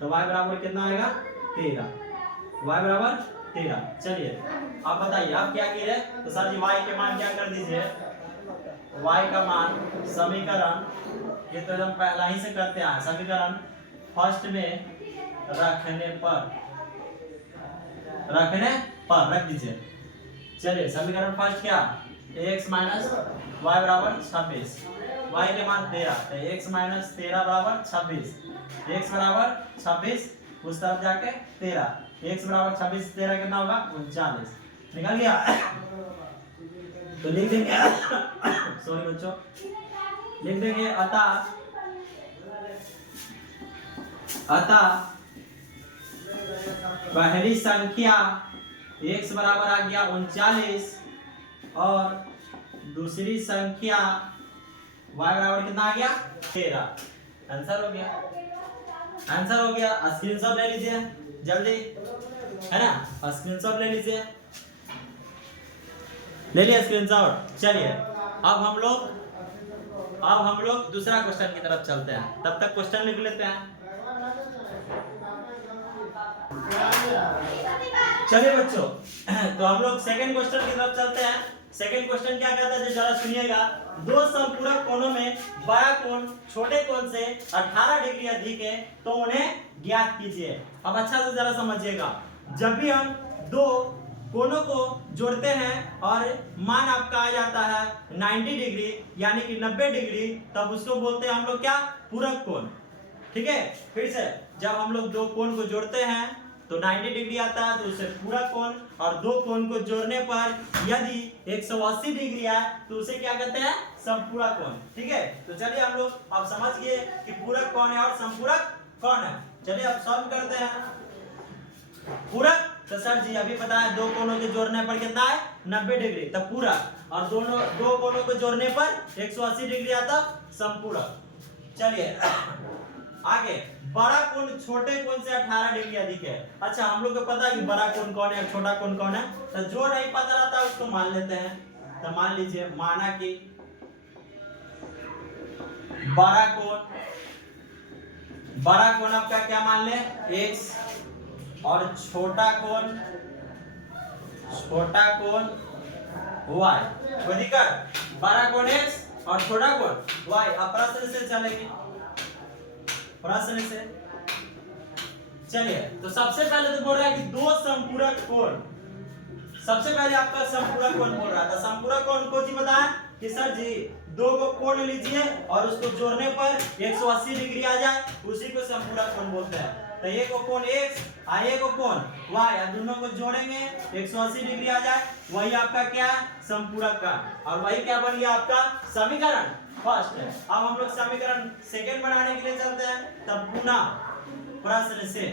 तो y बराबर कितना आएगा? 13। y बराबर 13। चलिए अब बताइए आप क्या कीजिए? तो सर जी y के मान क्या कर दीजिए? y का मान समीकरण, ये तो हम पहला ही से करते हैं, समीकरण फर्स्ट में रखने पर रख दीजिए। चलिए समीकरण फर्स्ट क्या? x माइनस वाई बराबर 26, y के मान 13, तो x माइनस 13 बराबर 26, x बराबर 26 उस तरफ जाके 13, x बराबर 26 13 कितना होगा? 39 निकल गया। तो लिख देंगे सॉरी बच्चों, लिख देंगे अतः पहली संख्या x बराबर आ गया 39 और दूसरी संख्या y बराबर कितना आ गया? 13। आंसर हो गया, आंसर हो गया। स्क्रीनशॉट ले लीजिए जल्दी, है ना, स्क्रीनशॉट ले लीजिए, ले लिया स्क्रीनशॉट। चलिए अब हम लोग दूसरा क्वेश्चन की तरफ चलते हैं, तब तक क्वेश्चन लिख लेते हैं। चलिए बच्चों तो हम लोग सेकंड क्वेश्चन की तरफ चलते हैं। सेकंड क्वेश्चन क्या कहता है जरा सुनिएगा। दो समपूरक कोणों में बड़ा कोण छोटे कोण से 18 डिग्री अधिक है तो उन्हें ज्ञात कीजिए। अब अच्छा से जरा समझिएगा, जब भी हम दो कोणों को जोड़ते हैं और मान आपका आ जाता है 90 डिग्री यानी कि 90 डिग्री, तब उसको बोलते हैं हम लोग क्या? पूरक कोण। ठीक है, फिर से जब हम लोग दो कोण को जोड़ते हैं तो 90 डिग्री आता है, तो उसे पूरा कोण, और दो कोण को जोड़ने पर यदि 180 डिग्री है तो उसे क्या कहते हैं, समपूरक कोण। ठीक है, तो चलिए हम लोग अब समझ गए कि पूरक कौन है और समपूरक कौन है। चलिए अब सॉल्व करते हैं। पूरक तो सर जी अभी पता है, दो कोणों के जोड़ने पर कितना है, 90 डिग्री, तब पूरक, और दोनों दो कोणों को जोड़ने पर 180 डिग्री आता, समपूरक। चलिए आगे, बड़ा कोण छोटे कोण से 18 डिग्री अधिक है। अच्छा, हम लोग को पता है कि बड़ा कोण कौन है, छोटा कोण कौन है, तो जो नहीं पता रहता उसको मान लेते हैं। तो मान लीजिए, माना कि बड़ा कोण आपका क्या मान ले, x, और छोटा कोण y। कोई दिक्कत, बड़ा कोण x और छोटा कोण y। अब प्रश्न से चलेंगे, प्रश्न से। चलिए, तो सबसे पहले तो बोल रहा है कि दो समपूरक कोण, सबसे पहले आपका समपूरक कोण बोल रहा था। समपूरक कोण को जी बताया कि सर जी दो को कोण लीजिए और उसको जोड़ने पर 180 डिग्री आ जाए, उसी को समपूरक कोण बोलते हैं। तो एक को कोण x और एक को कोण y, दोनों को जोड़ेंगे 180 डिग्री आ जाए, वही आपका क्या है, समपूरक का, और वही क्या बन गया आपका समीकरण फर्स्ट है। अब हम लोग समीकरण सेकंड बनाने के लिए चलते हैं, तब पुनः प्रश्न से।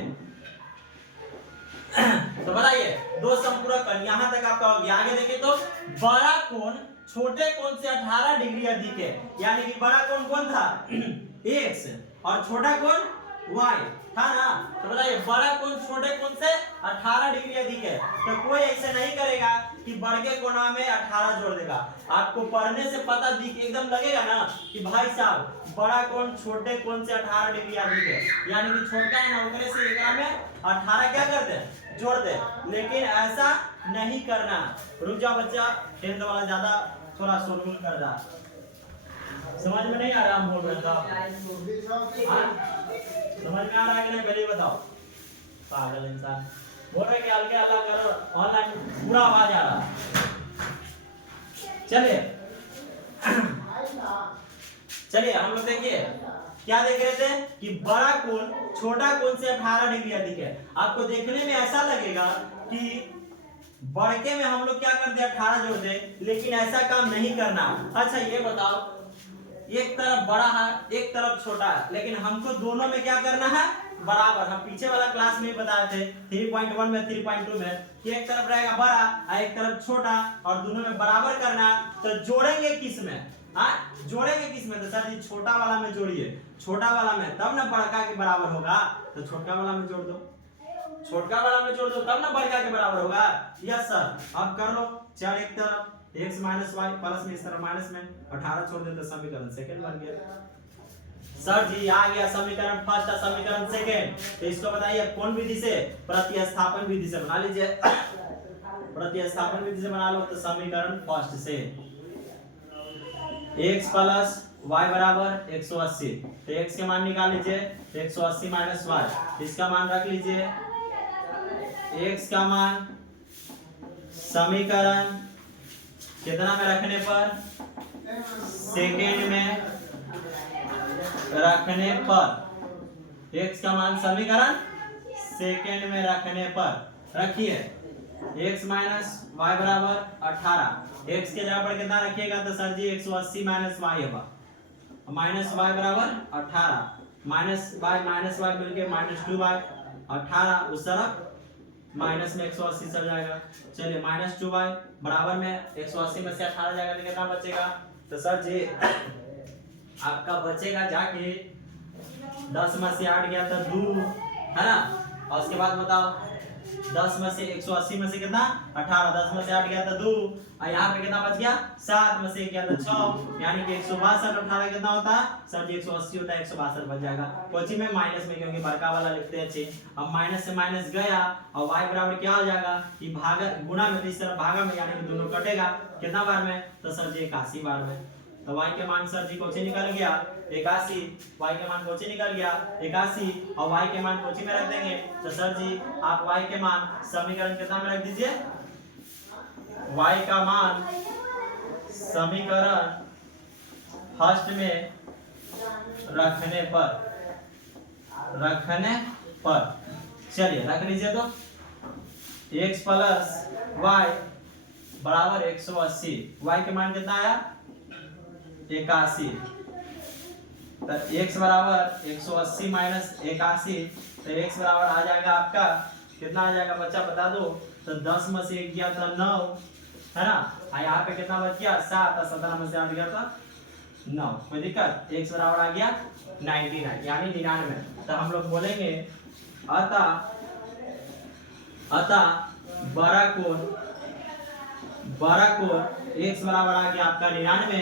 तो बताइए, दो समपूरक कोण, यहां तक आपका हो गया। आगे देखिए, तो बड़ा कोण छोटे कोण से 18 डिग्री अधिक है, यानी कि बड़ा कोण कौन था, x, और छोटा कोण y था ना। तो बताइए, बड़ा कोण छोटे कोण से 18 डिग्री अधिक है, तो कोई ऐसे नहीं करेगा कि बड़े कोणा में 18 जोड़ देगा। आपको पढ़ने से पता दिख एकदम लगेगा ना कि भाई साहब बड़ा कोण छोटे कोण से 18 डिग्री अधिक है, यानी कि छोटा है ना, उतने से एकरा में 18 क्या करते हैं, जोड़ दे। लेकिन ऐसा नहीं करना। रुक जाओ बच्चा, 10th वाला ज्यादा थोड़ा शोरगुल कर रहा, समझ में नहीं आ रहा हम बोल रहे हैं, समझ में आ रहा है कि नहीं, पहले बताओ। पागल इंसान बोल रहे कि हल्के हल्ला करो, ऑनलाइन पूरा आवाज आ रहा। चलिए हम लोग देखिए क्या देख रहे थे कि बड़ा कोण छोटा कोण से 18 डिग्री अधिक है। आपको देखने में ऐसा लगेगा कि बड़के में हम लोग क्या कर दे, 18 जोड़ दे, लेकिन ऐसा काम नहीं करना। अच्छा ये बताओ, एक तरफ बड़ा है एक तरफ छोटा है, लेकिन हमको दोनों में क्या करना है, बराबर। हम पीछे वाला क्लास में बताए थे 3.1 में 3.2 में कि एक तरफ रहेगा बड़ा और एक तरफ छोटा, और दोनों में बराबर करना। तो जोड़ेंगे किस में, जोड़ेंगे किस में, तो सर जी छोटा वाला में जोड़िए, छोटा वाला में, तब ना बड़का के बराबर होगा। तो छोटा वाला में जोड़ दो, छोटा वाला में जोड़ दो, तब ना बड़का के बराबर होगा। यस सर, अब कर लो, 4 एक तरफ x माइनस वाई प्लस में, इस तरफ माइनस में 18 छोड़ दे तो समीकरण सेकंड बन गया। सर जी आ गया समीकरण फर्स्ट और समीकरण सेकंड। तो इसको बताइए कौन विधि से, प्रतिस्थापन विधि से बना लीजिए। प्रतिस्थापन विधि से बना लो, तो समीकरण फर्स्ट से x प्लस y बराबर 180, तो x के मान निकाल लीजिए, 180 माइनस y, इसका मान रख लीजिए, x का मान समीकरण कितना में रखने पर, सेकेंड में रखने पर, x का मान समीकरण सेकेंड में रखने पर रखिए, x माइनस वाई बराबर 18, x के जगह पर कितना रखिएगा, तो सर जी 180 माइनस वाई होगा, माइनस वाई बराबर 18, माइनस वाई मिलके माइनस 2y, 18 उस तरफ माइनस में 180 चल जाएगा। चलिए माइनस 2y बराबर में 180 में से 18 जाएगा तो कितना बचेगा, तो सर जी आपका बचेगा जाके 10 में से 8 गया तो 2 है ना, और उसके बाद बताओ 10 में से 180 में से कितना 18, 10 में से 8 गया तो 2, और यहाँ पे कितना बच गया 7 में से गया तो 6, यानी कि 162, 18 कितना होता है सर जी 180 होता है, 162 बच जाएगा। कोची में माइनस में, क्योंकि बड़का वाला लिखते हैं अच्छे। अब माइनस से माइनस गया और y बराबर क्या हो जाएगा कि भागा गुणा में, इस तरफ भागा में, यानी कि दोनों कटेगा कितना बार में, तो सर जी 81 बार में। तो y के मान सर जी कोची निकल गया 81, y के मान कोची निकल गया 81, और y के मान कोची में रख देंगे, तो सर जी आप y के मान समीकरण कितना में रख दीजिए, y का मान समीकरण फर्स्ट में रखने पर चलिए रख लीजिए तो x प्लस वाई बराबर 180। y के मान कितना आया 81। तो x बराबर 180 माइनस 81, तो x बराबर आ जाएगा आपका कितना आ जाएगा बच्चा बता दो। तो 10 में से 1 गया था 9, है ना। यहाँ पे कितना बच गया 7, और 17 में से 8 गया था 9। कोई दिक्कत, x बराबर आ गया 99 यानी 99। तो हम लोग बोलेंगे अतः बड़ा कोण x बराबर आ गया आपका 99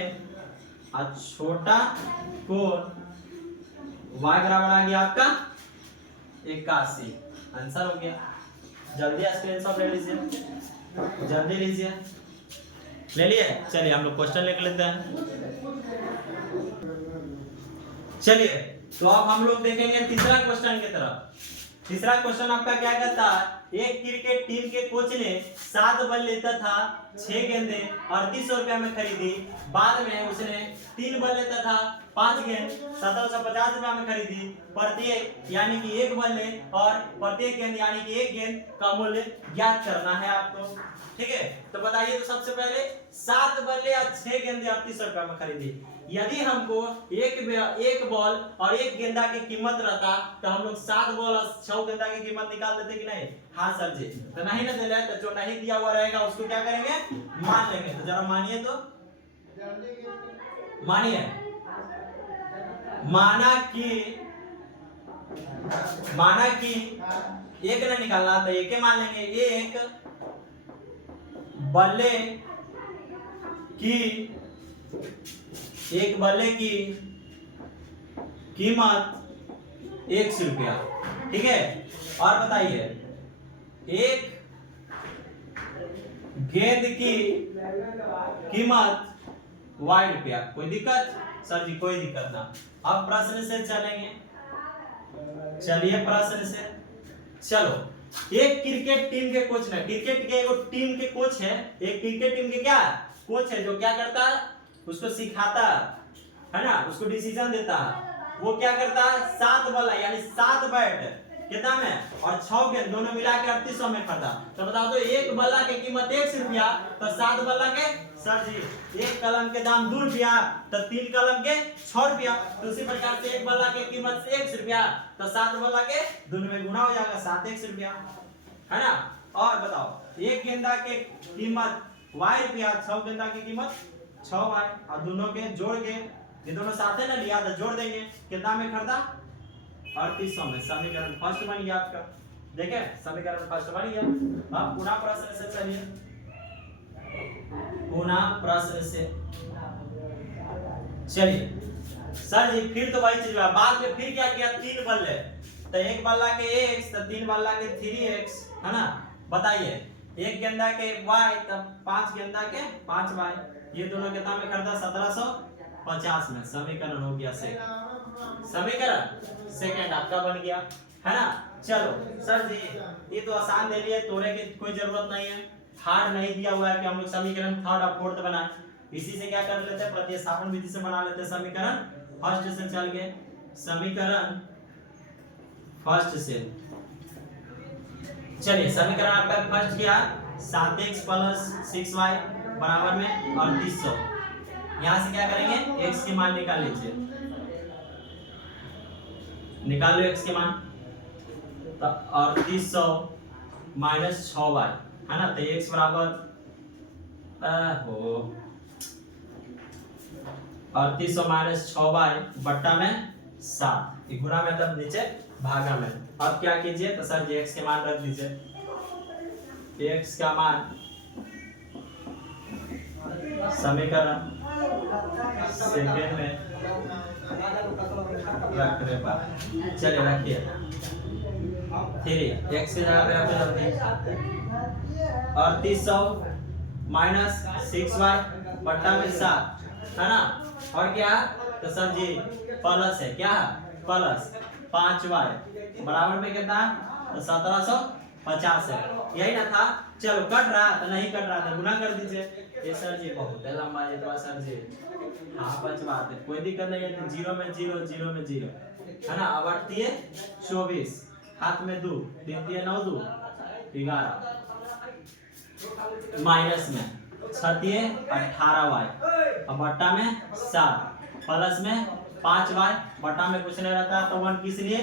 और छोटा कोण y बराबर आ गया आपका 81। आंसर हो गया। जल्दी स्क्रीनशॉट ले लीजिए, जल्दी लीजिए, ले लिए। चलिए हम लोग क्वेश्चन लिख लेते हैं। चलिए तो अब हम लोग देखेंगे तीसरा क्वेश्चन की तरफ। तीसरा क्वेश्चन आपका क्या कहता है, एक क्रिकेट टीम के कोच ने 7 बॉल लेता था, 6 गेंदें 3800 रुपया में खरीदी। बाद में उसने 3 बॉल लेता था, 5 गेंद 1750 रुपया में खरीदी। प्रत्येक यानी कि 1 बल्ले और प्रत्येक गेंद यानी कि 1 गेंद का मूल्य ज्ञात करना है आपको। ठीक है, तो बताइए। तो सबसे पहले 7 बल्ले और 6 गेंदे 3800 रुपया में खरीदी। यदि हमको एक बॉल और 1 गेंदा की कीमत रहता तो हम लोग 7 बॉल और 6 गेंदा की कीमत निकाल देते कि नहीं। हाँ सर जी। तो नहीं ना दिया, तो जो नहीं दिया हुआ रहेगा उसको क्या करेंगे, मान लेंगे। तो जरा मानिए, तो मानिए। माना कि एक ना निकालना तो एक मान लेंगे। एक बल्ले की कीमत 100 रुपया। ठीक है, और बताइए एक गेंद की कीमत y रुपया। कोई दिक्कत सर जी? कोई दिक्कत ना। अब प्रश्न से चलेंगे। चलिए प्रश्न से चलो। एक क्रिकेट टीम के कोच ने, क्रिकेट के एक टीम के कोच है, एक क्रिकेट टीम के क्या कोच है जो क्या करता है, उसको सिखाता है ना, उसको डिसीजन देता है। वो क्या करता है, 7 बल्ला यानी 7 बैट कितना में और 6 गेंद दोनों मिला के 3800 में खरीदा। तो बताओ तो एक बल्ला की कीमत 100 रुपया, तो 7 बल्ला के सर जी एक कलम के दाम 2 रुपया, तो 3 कलम के 6 रुपया। तो उसी प्रकार से एक बल्ला की कीमत 100 रुपया, तो 7 बल्ला के दोनों में गुना हो जाएगा 7 100 रुपया, है ना। और बताओ एक गेंदा के कीमत y रुपया, 6 गेंदा की कीमत 6y, और दोनों के जोड़ के ये दोनों साथ है ना लिया तो जोड़ देंगे, कितना में खरीदा 3800 में। समीकरण फर्स्ट बन गया आपका। देखे समीकरण फर्स्ट बन गया। अब पुनः प्रश्न से चलिए, पुनः प्रश्न से चलिए। सर जी फिर तो वही चीज हुआ, बाद में फिर क्या किया, 3 बल्ले, तो एक बल्ला के x, तो 3 बल्ला के 3x, है ना। बताइए एक गेंदा के y, तब 5 गेंदा के 5y, ये दोनों कितना में खरीदा 1750 में। समीकरण हो गया सेकंड, समीकरण सेकंड आपका बन गया, है ना। चलो सर जी ये तो आसान दे लिए, तोड़े की कोई जरूरत नहीं है। थर्ड नहीं दिया हुआ है कि हम लोग समीकरण थर्ड और फोर्थ बनाए। इसी से क्या कर लेते हैं, प्रतिस्थापन विधि से बना लेते हैं समीकरण फर्स्ट से। चल गए समीकरण फर्स्ट से। चलिए समीकरण आपका फर्स्ट क्या, 7x प्लस 6y बराबर में 3800। यहां से क्या करेंगे, x के मान निकाल लीजिए, निकाल लो x के मान। तो 3800 माइनस 6y, है ना। तो x बराबर 3800 माइनस 6y बट्टा में 7, गुणा में तब नीचे भागा में। अब क्या कीजिए, तो सर जी x के मान रख दीजिए। x का मान समीकरण सेकंड में रख रहे बात। चलिए रखिए 3 x की जगह पे रख दीजिए 3800 माइनस 6y बट्टा में 7, है ना। और क्या, तो सर जी प्लस है, क्या प्लस 5y बराबर में कितना, तो 1750 है। यही ना था। चलो कट रहा तो नहीं कट रहा था गुना कर दीजिए। ये सर जी बहुत है लंबा ये तो सर जी। हाँ बच बात है, कोई दिक्कत नहीं है। 0 में 0, 0 में 0, है ना। अब बढ़ती है 24, हाथ में 2, 3 3 9 2 11 माइनस में 6 3 18y और बट्टा में 7 प्लस में 5y बट्टा में कुछ नहीं रहता तो 1 किस लिए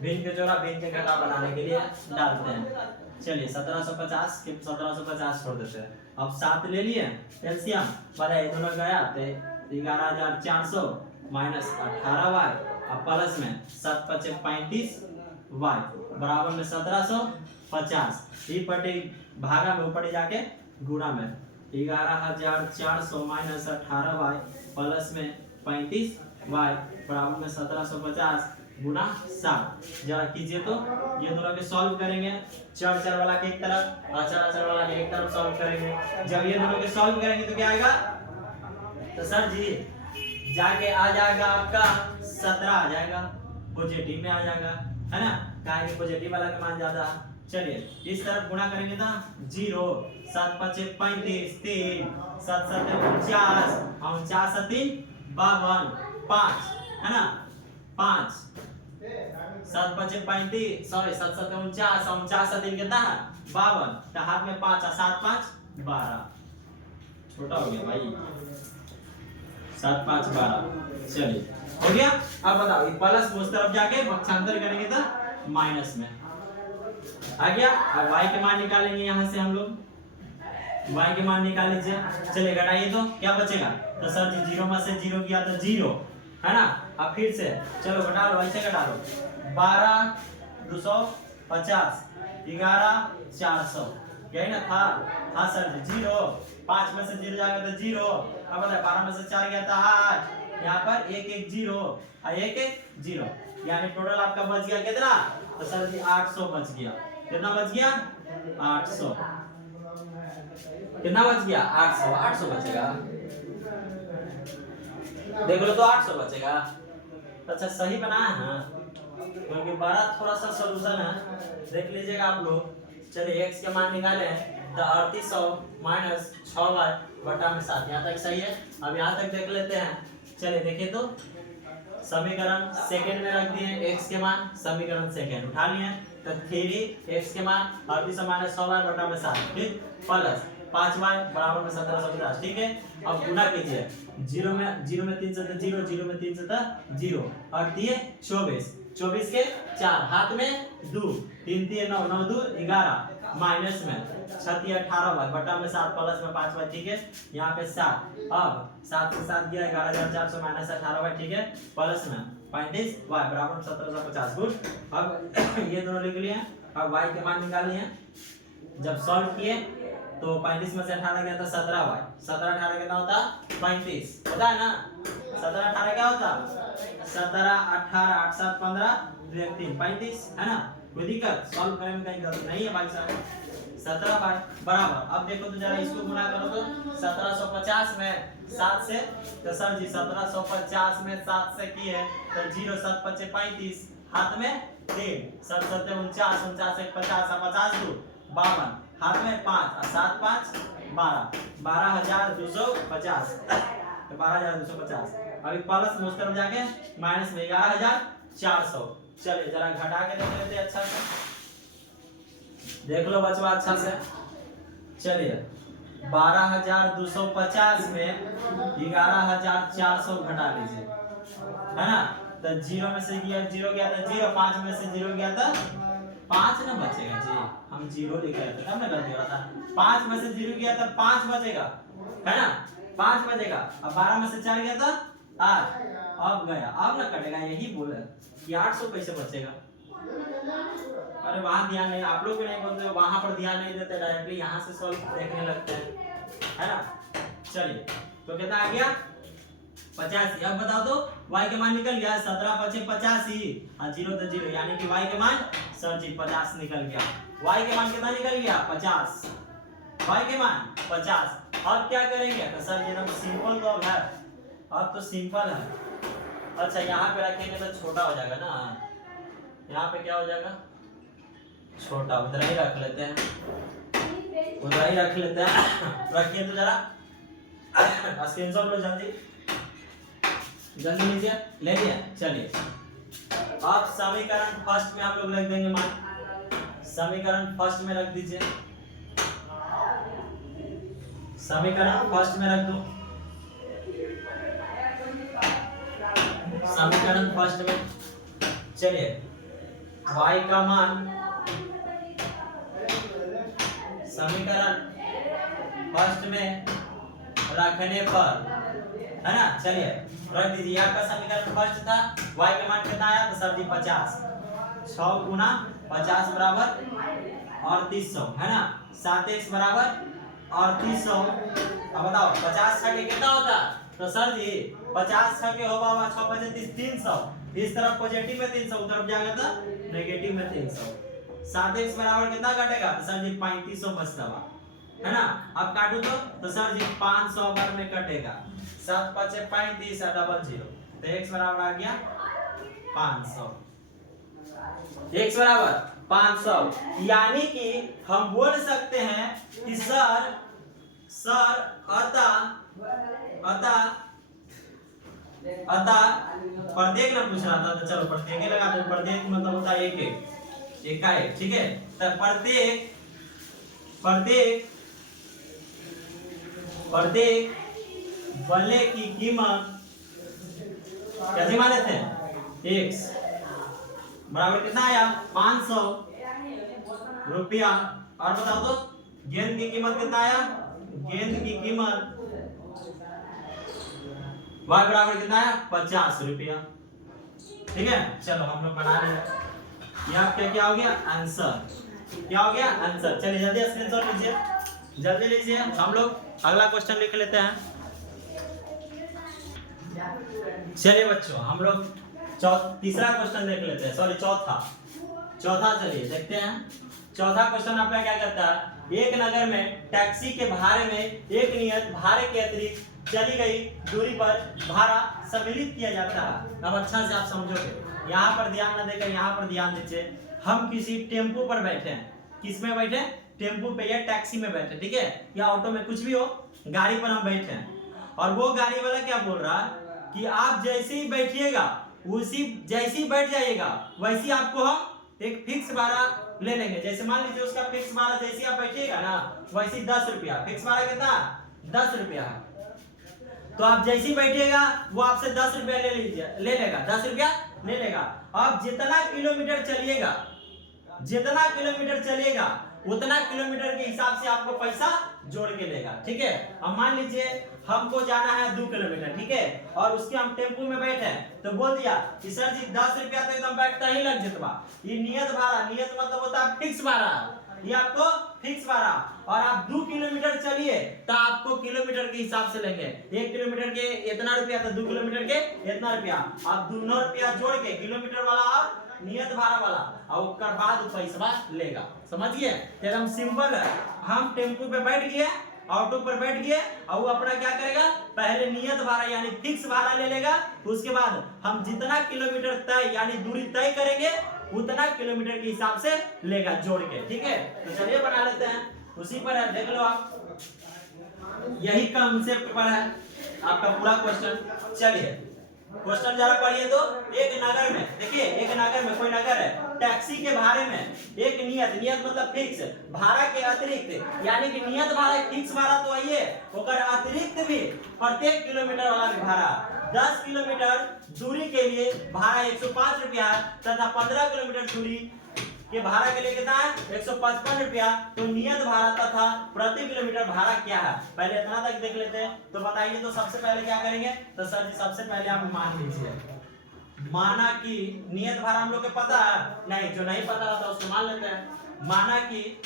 भिन्न के जोड़ा भिन्न के घटा बनाने के लिए डालते हैं। चलिए 1750 के 1750 छोड़ देते हैं। अब 7 ले लिए एलसीएम बड़ा ये दोनों गया तो 11400 माइनस 18y और प्लस में 7 5 35y बराबर में 1750 ये पटे भागा में ऊपर जाके गुणा में 11400 माइनस 18y प्लस में 35y बराबर में 1750 गुना 7 जरा कीजिए तो ये दोनों के सॉल्व करेंगे। चर चर वाला के एक तरफ अचर अचर वाला के एक तरफ सॉल्व करेंगे। जब ये दोनों के सॉल्व करेंगे तो क्या आएगा तो सर जी जाके आ जाएगा आपका 17 आ जाएगा पॉजिटिव में आ जाएगा है ना कहा कि पॉजिटिव वाला का मान ज्यादा। चलिए इस तरफ गुणा करेंगे ना 0 7 5 35 3 7 7 49 49 3 52 5 है ना 5 7 5 35 सॉरी 7 7 49 49 3 कितना है 52 तो हाथ में 5 और 7 5 12 छोटा हो गया भाई 7 5 12 चलिए हो गया। अब बताओ ये प्लस उस तरफ जाके पक्षांतर करेंगे तो माइनस में आ गया। अब y के मान निकालेंगे यहाँ से हम लोग y के मान निकाल लीजिए। चलिए घटाइए तो क्या बचेगा तो सर जी 0 में से 0 किया तो 0 है ना। अब फिर से चलो घटा लो ऐसे घटा लो 12 250 11 400 यही ना था हाँ सर जी 0 5 में से 0 जाएगा तो 0 अब बताए 12 में से 4 गया था 8 यहाँ पर 1 1 0 और 1 1 0 यानी टोटल आपका बच गया कितना तो सर जी 800 बच गया। कितना बच गया 800 कितना बच गया 800 बचेगा देख लो तो 800 बचेगा। अच्छा सही बनाया है क्योंकि 12 थोड़ा सा सॉल्यूशन है देख लीजिएगा आप लोग। चलिए x के मान निकाले तो 3800 माइनस 6y बटा में 7 यहाँ तक सही है। अब यहाँ तक देख लेते हैं। चलिए देखिए तो समीकरण सेकंड में रख दिए x के मान समीकरण सेकंड उठा लिए तो 3x के मान 3800 माइनस 6y बटा में 7 ठीक प्लस 5y बराबर में 1750 ठीक है। अब गुणा कीजिए 0 में 3 से 0 0 में 3 से 0 और दिए 24 के 4 हाथ में 2 3 3 9 9 2 11 माइनस में 6 18 बटा में 7 प्लस में 5 ठीक है। यहाँ पे 7 अब 7 से 7 गया 11400 माइनस 18 ठीक है प्लस में 35 y बराबर 1750 गुड। अब ये दोनों लिख लिए। अब y के मान निकाल लिए जब सॉल्व किए तो 35 में से 18 गया था 17y 17 18 कितना होता 35 होता है ना 17 18 क्या होता 17 18 8 7 15 2 1 3 35 है ना। कोई दिक्कत सॉल्व करने में कहीं गलती नहीं है भाई साहब 17 बाय बराबर। अब देखो तो जरा इसको गुणा करो तो 1750 में 7 से तो सर जी 1750 में 7 से की है तो 0 7 5 35 हाथ में 3 7 7 49 49 50 50 2 52 हाथ में 5 और 7 5 12 12250 तो 12250। अभी प्लस में उस तरफ जाके माइनस में 11400। चलिए जरा घटा के देख लेते हैं अच्छा से देख लो बचवा अच्छा से। चलिए 12250 में 11400 घटा लीजिए है ना। तो 0 में से 0 गया था 0 5 में से 0 गया था 5 ना बचेगा जी हम 0 लिख रहे थे तब ना गलती हो रहा था 5 में से 0 गया था 5 बचेगा है ना 5 बचेगा। अब 12 में से 4 गया था 8 अब गया अब ना कटेगा यही बोले कि 800 कैसे बचेगा। अरे वहां ध्यान नहीं आप लोग भी नहीं बोलते वहां पर ध्यान नहीं देते डायरेक्टली यहाँ से सॉल्व देखने लगते हैं है ना। चलिए तो कितना आ गया 85। अब बताओ तो y के मान निकल गया 17 25 85 और 0 तो 0 यानी कि y के मान सर जी 50 निकल गया। y के मान कितना निकल गया 50 y के मान 50। अब क्या करेंगे तो सर ये तो सिंपल तो अब है अब तो सिंपल है। अच्छा यहाँ पे रखेंगे तो छोटा हो जाएगा ना यहाँ पे क्या हो जाएगा छोटा उधर ही रख लेते हैं उधर ही रख लेते हैं रखिए तो जरा स्क्रीनशॉट लो जल्दी जल्दी लीजिए ले लिया। चलिए अब समीकरण फर्स्ट में हम लोग रख देंगे मान, समीकरण फर्स्ट में रख दीजिए, समीकरण फर्स्ट में रख दो, समीकरण फर्स्ट में। चलिए y का मान समीकरण फर्स्ट में रखने पर, है ना, चलिए रख दीजिए। आपका समीकरण फर्स्ट था, y का मान कितना आया तो सर जी 50, 6 गुना 50 बराबर 3800, है ना, 7x बराबर 3800। अब बताओ 50 छके कितना होता तो सर जी 50 छके होगा 6 5 300, इस तरफ पॉजिटिव में 300, उस तरफ जाएगा तो नेगेटिव में 300। 7x बराबर कितना कटेगा तो सर जी 3500 बचता है ना। अब काटू तो सर जी 500 बार में कटेगा, 7 5 35 और 00, तो x बराबर आ गया 500, x बराबर 500। यानी कि हम बोल सकते हैं कि सर अतः प्रत्येक ना पूछ रहा था, तो चलो प्रत्येक ही लगा दो। प्रत्येक मतलब होता है एक, ठीक है। तो प्रत्येक बल्ले की कीमत कैसे मान लेते हैं, x बराबर कितना आया 500 रुपया। और बताओ तो गेंद की कीमत कितना आया, गेंद की कीमत y बराबर कितना है 50 रुपया, ठीक है। चलो हम लोग बना रहे हैं, ये आपका क्या हो गया आंसर, क्या हो गया आंसर। चलिए जल्दी स्क्रीनशॉट लीजिए, जल्दी लीजिए, हम लोग अगला क्वेश्चन लिख लेते हैं। चलिए बच्चों हम लोग तीसरा क्वेश्चन देख लेते हैं, सॉरी चौथा चलिए देखते हैं। चौथा क्वेश्चन आपका क्या कहता है, एक नगर में टैक्सी के भाड़े में एक नियत भाड़े के अतिरिक्त चली गई दूरी पर भाड़ा सम्मिलित किया जाता है। अब अच्छा से आप समझोगे, यहाँ पर ध्यान न देकर यहाँ पर ध्यान दीजिए। हम किसी टेम्पो पर बैठे हैं, किस में बैठे, टेम्पो पे या टैक्सी में बैठे, ठीक है, या ऑटो में, कुछ भी हो, गाड़ी पर हम बैठे हैं। और वो गाड़ी वाला क्या बोल रहा है कि आप जैसे ही बैठिएगा, उसी जैसे ही बैठ जाइएगा वैसे आपको हम एक फिक्स भाड़ा ले लेंगे। जैसे मान लीजिए उसका फिक्स भाड़ा जैसे ही आप बैठिएगा ना वैसे 10 रुपया, फिक्स भाड़ा कितना 10 रुपया है। तो आप जैसे ही बैठिएगा वो आपसे 10 रुपया ले लेगा, 10 रुपया ले लेगा। आप जितना किलोमीटर चलिएगा उतना किलोमीटर के हिसाब से आपको पैसा जोड़ के लेगा, ठीक है। अब मान लीजिए हमको जाना है 2 किलोमीटर, ठीक है, और उसके हम टेम्पो में बैठे हैं, तो बोल दिया कि सर जी 10 रुपया तो एकदम बैठता ही लग जितवा। ये नियत भाड़ा, नियत मतलब होता है फिक्स भाड़ा, ये आपको फिक्स भाड़ा। और आप 2 किलोमीटर चलिए तो आपको किलोमीटर के हिसाब से लेंगे, 1 किलोमीटर के इतना रुपया तो 2 किलोमीटर के इतना रुपया, आप दोनों रुपया जोड़ के किलोमीटर वाला और नियत भाड़ा वाला, और उसके बाद पैसा लेगा, समझिए। एकदम सिंपल है। हम टेम्पो पे बैठ गए, ऑटो पर बैठ गए, और वो अपना क्या करेगा, पहले नियत भाड़ा यानी फिक्स भाड़ा ले लेगा, उसके बाद हम जितना किलोमीटर तय यानी दूरी तय करेंगे उतना किलोमीटर के हिसाब से लेगा जोड़ के, ठीक है। तो चलिए बना लेते हैं, उसी पर है, देख लो आप, यही कंसेप्ट पर है आपका पूरा क्वेश्चन। चलिए क्वेश्चन जरा पढ़िए तो। एक नगर में, देखिए एक नगर में, कोई नगर है, टैक्सी के भाड़े में एक नियत मतलब फिक्स भाड़ा के अतिरिक्त, यानी कि नियत भाड़ा फिक्स भाड़ा तो आइए, ओकर अतिरिक्त भी प्रत्येक किलोमीटर वाला भी भाड़ा 10 किलोमीटर दूरी के लिए भाड़ा 105 रुपया तथा 15 किलोमीटर दूरी के भाड़ा के लिए कितना है 155 रुपया। तो नियत भाड़ा तथा प्रति किलोमीटर भाड़ा क्या है, पहले इतना तक देख लेते हैं। तो बताइए, तो सबसे पहले क्या करेंगे, तो सर जी सबसे पहले आप मान लीजिए, माना कि नियत भाड़ा हम लोग को पता है, नहीं जो नहीं पता रहता उसको मान लेते हैं। माना कि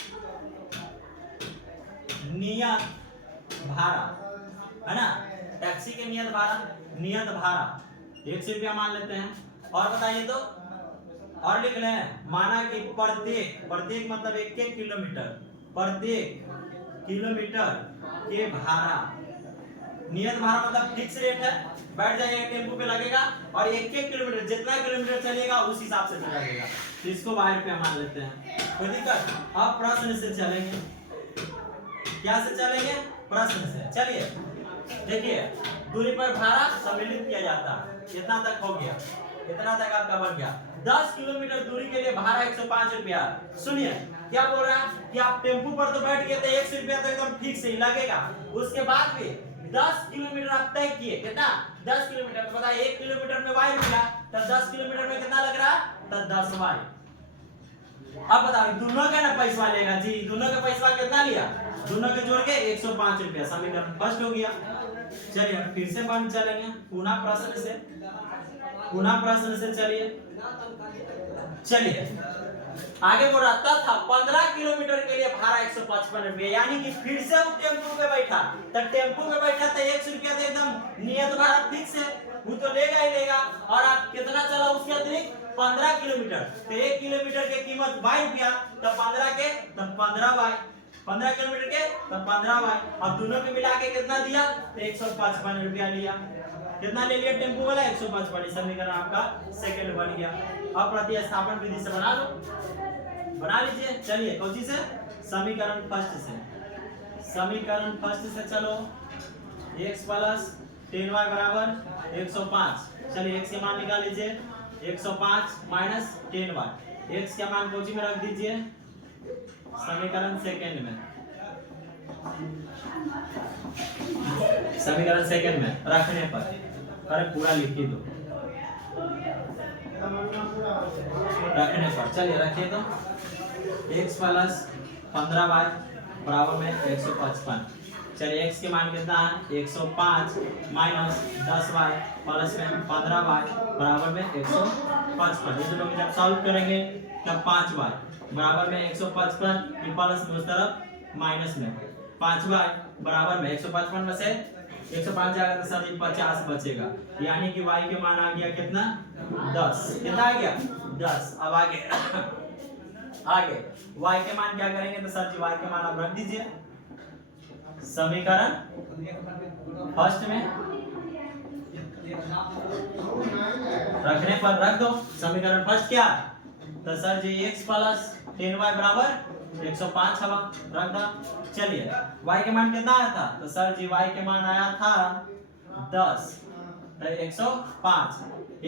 नियत भाड़ा है ना, टैक्सी के नियत भाड़ा 100 रुपया मान लेते हैं। और बताइए तो, और लिख लें, माना कि प्रत्येक मतलब 1 किलोमीटर, प्रत्येक किलोमीटर के भाड़ा, नियत भाड़ा मतलब फिक्स रेट है, बैठ जाइएगा टेम्पो पे लगेगा, और 1 किलोमीटर जितना किलोमीटर चलेगा उस हिसाब से लगेगा। तो इसको 12 रुपया मान लेते हैं, कोई दिक्कत। अब प्रश्न से चलेंगे, क्या से चलेंगे, प्रश्न से। चलिए देखिए, दूरी पर भाड़ा सम्मिलित किया जाता है, कितना तक हो गया, इतना तक आपका बन गया। 10 किलोमीटर दूरी के लिए भाड़ा 105 रुपया। सुनिए क्या बोल रहा है कि आप टेम्पू पर तो बैठ गए थे, 100 रुपया तो एकदम फिक्स ही लगेगा। उसके बाद भी 10 किलोमीटर आप तय किए, कितना 10 किलोमीटर तो पता है 1 किलोमीटर में वाई मिला, तो 10 किलोमीटर में कितना लग रहा, तो 10 वाई। अब बताओ दोनों का ना पैसा लेगा जी, दोनों का पैसा कितना लिया, दोनों के जोड़ के 105 रुपया। समीकरण फर्स्ट हो गया। चलिए फिर से बन चलेंगे पुनः प्रश्न से चलिए आगे बढ़ रहा था। 15 किलोमीटर के लिए भाड़ा 155 रुपया, यानी कि फिर से वो टेम्पू पे बैठा, तो टेम्पू पे बैठा तो 100 रुपया तो एकदम नियत भाड़ा फिक्स है, वो तो लेगा ही लेगा। और आप कितना चला उसके अतिरिक्त 15 किलोमीटर, तो 1 किलोमीटर की कीमत 22 रुपया, तो 15 के तो 15 वाई, 15 किलोमीटर के तो 15 वाई। अब दोनों को मिला के कितना दिया, तो 155 रुपया लिया। कितना ले लिया टेम्पू वाला, 155। समीकरण आपका सेकंड बन गया। अब प्रतिस्थापन विधि से बना लो, बना लीजिए। चलिए कौन से, समीकरण फर्स्ट से चलो। x प्लस 10y बराबर 105। चलिए x के मान निकाल लीजिए, 105 माइनस 10y। x के मान कोची में रख दीजिए, समीकरण सेकंड में, समीकरण सेकंड में रखने पर, अरे पूरा लिख ही दो, रखने पर। चलिए रखिए तो x प्लस 15y बराबर में 155। चलिए x के मान कितना है, 105 माइनस 10y प्लस में 15y बराबर में 155। ये दोनों को जब सॉल्व करेंगे तब 5y बराबर में 155 की प्लस में उस तरफ माइनस में 5y बराबर में 155 में से 105 जाएगा तो सर 50 बचेगा, यानी कि y के मान आ गया कितना, 10। कितना आ गया, 10। अब आगे y के मान क्या करेंगे, तो सर जी y के मान आप रख दीजिए समीकरण फर्स्ट में, रखने पर रख दो समीकरण फर्स्ट क्या, तो सर जी x प्लस 10y बराबर 105 हवा रख दो। चलिए y के मान कितना आया था, तो सर जी y के मान आया था 10, तो 105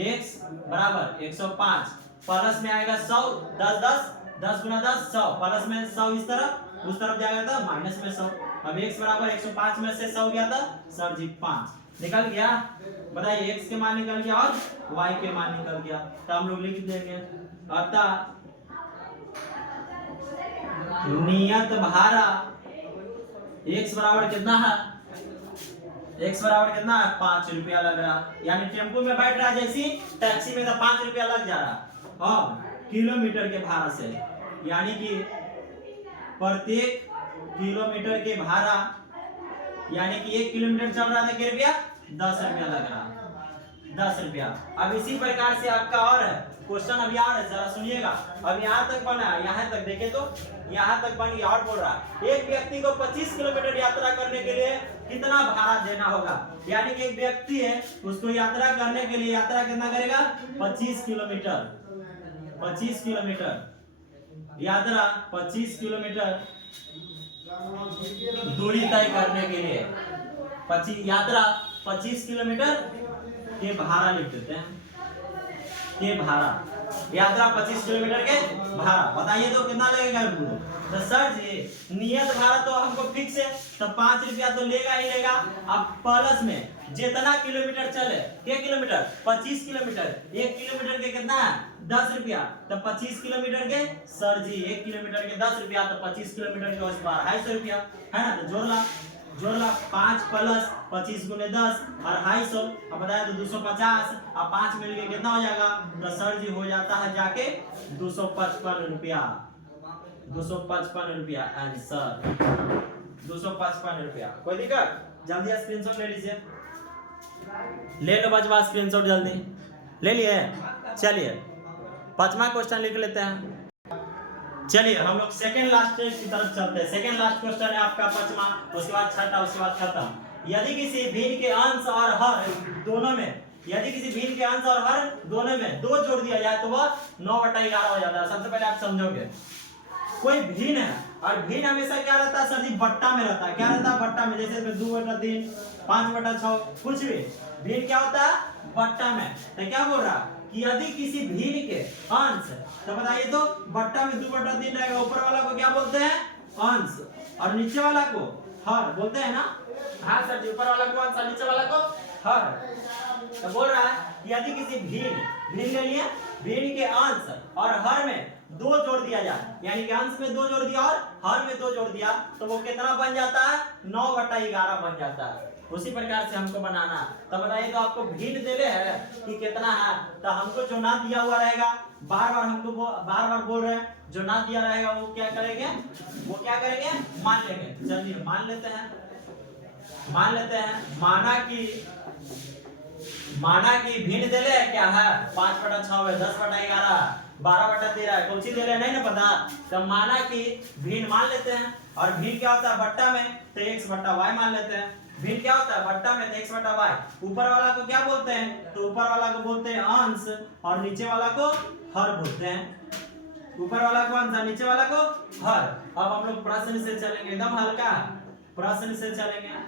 x बराबर 105 प्लस में आएगा 100, 10 गुना 10 100, प्लस में 100 इस तरफ, उस तरफ जाएगा तो माइनस में 100। अब x बराबर 105 में से 100 गया था सर जी 5 निकल गया। बताइए x के मान निकल गया और y के मान निकल गया, तो हम लोग लिख देंगे अतः नियत भाड़ा x बराबर कितना है, x बराबर कितना है, 5 रुपया लग रहा, यानी टेम्पो में बैठ रहा जैसी टैक्सी में तो 5 रुपया लग जा रहा। अब किलोमीटर के भाड़ा से, यानी कि प्रत्येक किलोमीटर के भाड़ा, यानी कि 1 किलोमीटर चल रहा था कितने रुपया, 10 रुपया लग रहा, 10 रुपया। अब इसी प्रकार से आपका और है क्वेश्चन, अभी आ रहा है जरा सुनिएगा। अब यहाँ तक बना है, यहाँ तक देखे तो यहाँ तक बन गया। और बोल रहा है एक व्यक्ति को 25 किलोमीटर यात्रा करने के लिए कितना भाड़ा देना होगा, यानी कि एक व्यक्ति है उसको यात्रा करने के लिए यात्रा कितना करेगा, 25 किलोमीटर, 25 किलोमीटर यात्रा, 25 किलोमीटर दूरी तय करने के लिए 25 यात्रा 25 किलोमीटर के भाड़ा लिख देते हैं, के भाड़ा, यात्रा 25 किलोमीटर के भाड़ा। बताइए तो कितना लगेगा इनको, तो सर जी नियत भाड़ा तो हमको फिक्स है, तो 5 रुपया तो लेगा ही लेगा। अब प्लस में जितना किलोमीटर चले, के किलोमीटर 25 किलोमीटर, 1 किलोमीटर के कितना है 10 रुपया, तो 25 किलोमीटर के सर जी 1 किलोमीटर के 10 रुपया, तो 25 किलोमीटर के उस पार 250 रुपया है ना। तो जोड़ ला 5 प्लस 25 गुने 10 और 250, अब बताया तो 250, अब 5 मिल के कितना हो जाएगा, तो सर जी हो जाता है जाके 255 रुपया, 255 रुपया आंसर, 255 रुपया। कोई दिक्कत, जल्दी स्क्रीनशॉट ले लीजिए, ले लो बचवा स्क्रीनशॉट जल्दी ले लिए। चलिए 5वां क्वेश्चन लिख लेते हैं। चलिए हम लोग सेकंड लास्ट की तरफ चलते हैं। सेकंड लास्ट क्वेश्चन है आपका 5वां, उसके बाद 6ठा, उसके बाद खत्म। यदि किसी भिन्न के अंश और हर दोनों में, यदि किसी भिन्न के अंश और हर दोनों में 2 जोड़ दिया जाए तो वह 9/11 हो जाता है। सबसे पहले आप समझोगे कोई भिन्न है, और भिन्न हमेशा क्या रहता है सर जी, बट्टा में रहता है। क्या रहता है बट्टा में, जैसे 2/3, 5/6, कुछ भी भिन्न क्या होता है बट्टा में। तो क्या बोल रहा कि यदि किसी भिन्न के अंश, तो बताइए तो बट्टा में 2/3 रहेगा, ऊपर वाला को क्या बोलते हैं अंश और नीचे वाला को हर बोलते हैं ना। हाँ सर जी, ऊपर वाला को अंश और नीचे वाला को हर। तो बोल रहा है कि यदि किसी भिन्न ले लिए, भिन्न के अंश और हर में 2 जोड़ दिया जाए, यानी कि अंश में 2 जोड़ दिया और हर में 2 जोड़ दिया, तो वो कितना बन जाता है 9/11 बन जाता है। उसी प्रकार से हमको बनाना। तो बताइए तो आपको भिन्न देले है कि कितना है, तो हमको जो ना दिया हुआ रहेगा, बार बार बोल रहे हैं, जो ना दिया रहेगा वो क्या करेंगे, मान लेंगे। चलिए मान लेते हैं, माना कि भिन्न देले है क्या है 5/6 है, 10/11, 12/13 है, कौन सी दे रहे नहीं ना पता, तो माना कि भिन्न मान लेते हैं। और भिन्न क्या होता है बट्टा में, तो x/y मान लेते हैं। भिन्न क्या होता है बट्टा में, तो x/y। ऊपर वाला को क्या बोलते हैं, तो ऊपर वाला को बोलते हैं अंश और नीचे वाला को हर बोलते हैं। ऊपर वाला को अंश और नीचे वाला को हर। अब हम लोग प्रश्न से चलेंगे, एकदम हल्का प्रश्न से चलेंगे।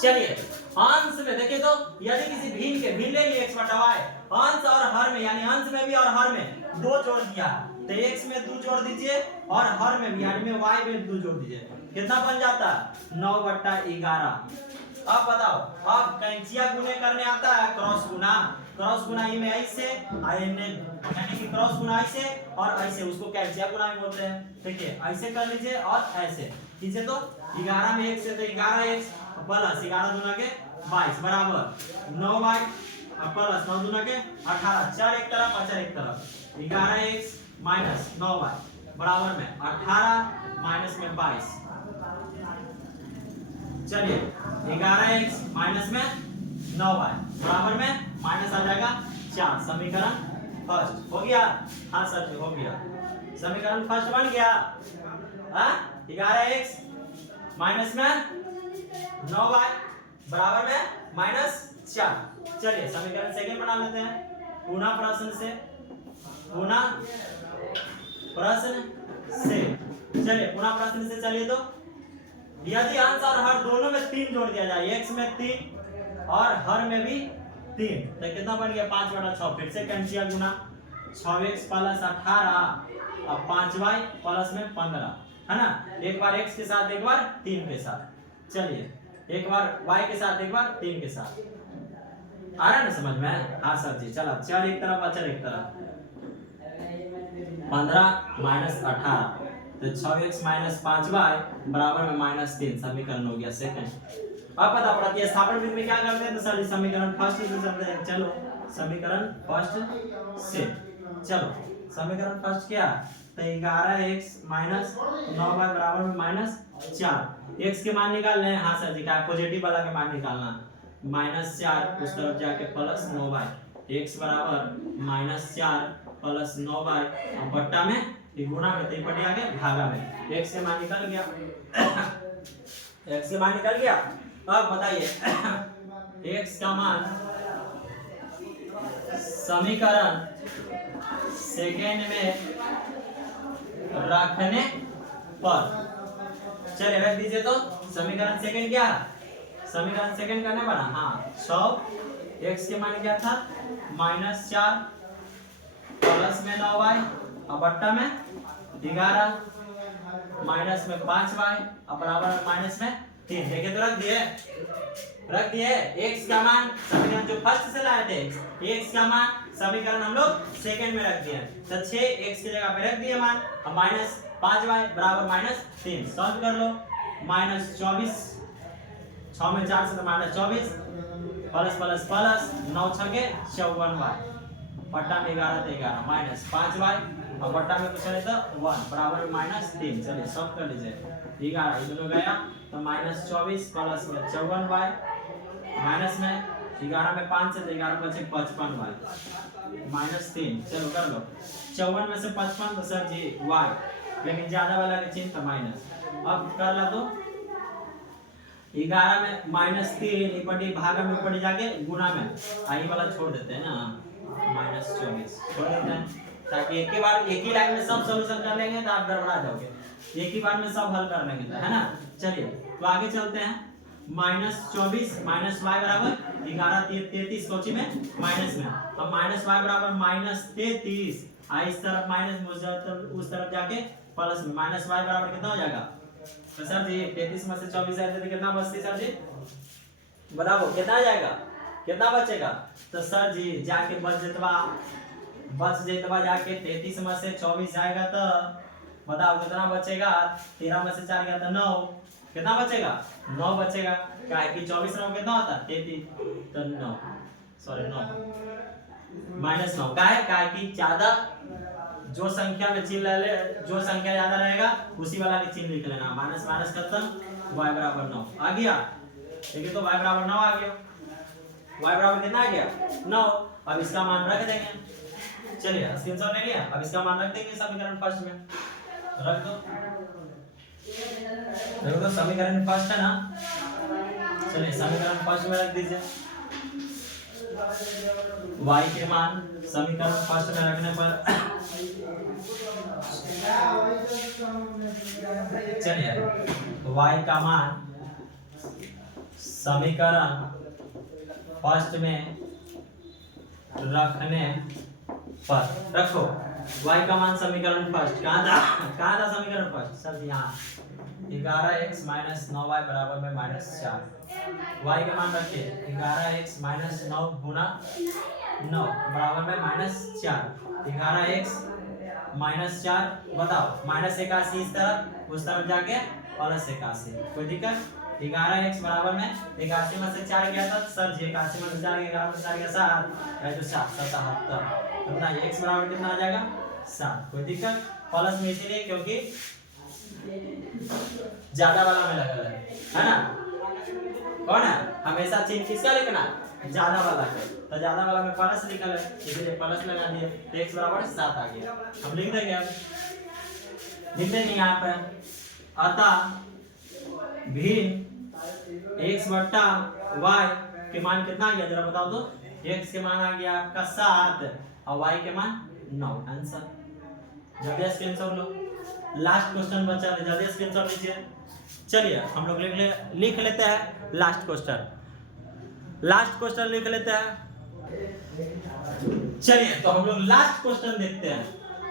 चलिए अंश में देखिए तो यदि किसी भिन्न ले लिए x/y, अंश और हर में, यानी अंश में भी और हर में 2 जोड़ दिया, तो x में 2 जोड़ दीजिए और हर में भी यानी में y में 2 जोड़ दीजिए, कितना बन जाता है 9/11। अब बताओ, अब कैंचिया गुणे करने आता है क्रॉस गुना ई में ऐसे यानी कि क्रॉस गुना ऐसे और ऐसे, उसको कैंचिया गुना में बोलते हैं। ठीक है, ऐसे कर लीजिए और ऐसे कीजिए, तो 11 में 1 से तो 11x प्लस 11 दूना के 22 बराबर 9y प्लस 9 दूना के 18, 4 एक तरफ और 4 एक तरफ, 11x माइनस 9y बराबर में 18 माइनस में 22। चलिए 11x माइनस में 9y बराबर में माइनस आ जाएगा 4। समीकरण फर्स्ट हो गया। हाँ सर जी हो गया, समीकरण फर्स्ट बन गया। 11x माइनस में 9y बराबर में माइनस 4। चलिए समीकरण सेकंड बना लेते हैं पुनः प्रश्न से। चलिए पुनः प्रश्न से चलिए, तो यदि अंश और हर दोनों में 3 जोड़ दिया जाए, x में 3 और हर में भी 3, तो कितना बन गया 5/6। फिर से कैंचिया गुना 6x प्लस 18 और 5y प्लस में 15, है ना। एक बार x के साथ, एक बार 3 के साथ। चलिए एक बार y के साथ, एक बार 3 के साथ। आ रहा है ना समझ में। हाँ सर जी, चलो 4 एक तरफ और 4 एक तरफ, 15 माइनस 18, तो 6x माइनस 5y बराबर में माइनस 3। समीकरण हो गया सेकंड। अब पता प्रतिस्थापन विधि में क्या करते हैं, तो सर समीकरण फर्स्ट से चलते हैं। चलो समीकरण फर्स्ट से, चलो समीकरण फर्स्ट क्या, तो 11x माइनस 9y बराबर में माइनस 4। x के मान निकाल लें। हाँ सर जी, क्या पॉजिटिव वाला के मान निकालना, माइनस 4 उस तरफ जाके प्लस 9y, x बराबर माइनस 4 प्लस 9y और बट्टा में गुणा में 3 पटे आगे भागा में x के मान निकल गया। x के मान निकल गया। अब बताइए x का मान समीकरण सेकेंड में रखने पर, चलिए रख दीजिए। तो समीकरण सेकेंड क्या है, समीकरण सेकेंड करने वाला, हाँ 100 x के मान क्या था माइनस 4 प्लस में 9y और बट्टा में 11 माइनस में 5y और बराबर माइनस में 3। देखिए तो रख दिए x का मान समीकरण जो फर्स्ट से लाए थे, x का मान समीकरण हम लोग सेकंड में रख दिए। तो 6x की जगह पे रख दिए मान और माइनस 5y बराबर माइनस 3। सॉल्व कर लो, माइनस 24, 6 में 4 से तो माइनस 24 प्लस प्लस प्लस 9 छके 54y बट्टा में 11 तो 11 माइनस 5y और बट्टा में कुछ नहीं तो 1 बराबर में माइनस 3। चलिए सॉल्व कर लीजिए। 11 ये दोनों गया तो माइनस 24 प्लस में 54y माइनस में 11 में 5 से तो 11 बचे 55y माइनस 3। चलो कर लो, 54 में से 55 तो सर जी y, लेकिन ज्यादा वाला के चिन्ह तो माइनस। अब कर ला तो 11 में माइनस 3 इपटी भागा में ऊपर जाके गुना में आई वाला छोड़ देते हैं ना, माइनस 24 छोड़ देते हैं ताकि एक ही लाइन में सब सॉल्यूशन कर लेंगे तो आप गड़बड़ा जाओगे। एक ही बार में सब हल कर लेंगे तो, है ना। चलिए तो आगे चलते हैं। -24 माइनस वाई बराबर 11 33 कोची में माइनस में। अब माइनस वाई बराबर -33 इस तरफ माइनस उस तरफ जाके प्लस में माइनस वाई बराबर कितना हो जाएगा? तो सर जी 33 में से 24 जाए तो कितना बचती सर जी? बताओ कितना आ जाएगा, कितना बचेगा? तो सर जी जाके बच जेतवा जाके 33 में से 24 जाएगा तो बताओ कितना बचेगा? 13 में से 4 गया तो 9, कितना बचेगा? 9 बचेगा। क्या है कि 24 9 कितना होता है? 33 तो 9 सॉरी 9 -9 का है कि ज्यादा जो संख्या में चिन्ह ले जो संख्या ज्यादा रहेगा उसी वाला में चिन्ह लिख लेना। माइनस माइनस खत्म, y बराबर 9 आ गया। देखिए तो y बराबर 9 आ गया। y बराबर कितना आ गया? 9। अब इसका मान रख देंगे। चलिए स्क्रीनशॉट ले लिया। अब इसका मान रख देंगे समीकरण फर्स्ट में, रख दो। देखो तो समीकरण फर्स्ट है ना, चलिए समीकरण फर्स्ट में रख दीजिए। y के मान समीकरण फर्स्ट में रखने पर चलिए y का मान समीकरण फर्स्ट में रखने पर रखो। y का मान समीकरण फर्स्ट कहाँ था समीकरण फर्स्ट? सर यहाँ 11x - 9y बराबर में -4। y का मान रखिए 11x - 9 गुना 9 बराबर में -4। 11x - 4 बताओ -81 इस तरफ उस तरफ जाके +81, कोई दिक्कत? 11x बराबर में 81 में से 4 गया था सर जी 81 में से 4 गया 11 में से 4 गया 7 है तो 77। तो बताइए x बराबर कितना आ जाएगा? 7। कोई दिक्कत? प्लस में इसीलिए क्योंकि ज्यादा वाला में लगा है ना। कौन है? हमेशा चिन्ह किसका लिखना? ज्यादा वाला का। तो ज्यादा वाला में प्लस लिखा है इसलिए प्लस लगा दिए। तो x बराबर 7 आ गया। हम लिख देंगे, अब लिख देंगे यहाँ पे अतः भिन्न x बट्टा y के मान कितना आ गया जरा बताओ तो? x के मान आ गया आपका 7 और y के मान 9। आंसर जल्दी स्क्रीनशॉट लो। लास्ट क्वेश्चन बचा है, जल्दी स्क्रीनशॉट लीजिए। चलिए हम लोग लिख लेते हैं लास्ट क्वेश्चन लिख लेते हैं। चलिए तो हम लोग लास्ट क्वेश्चन देखते हैं।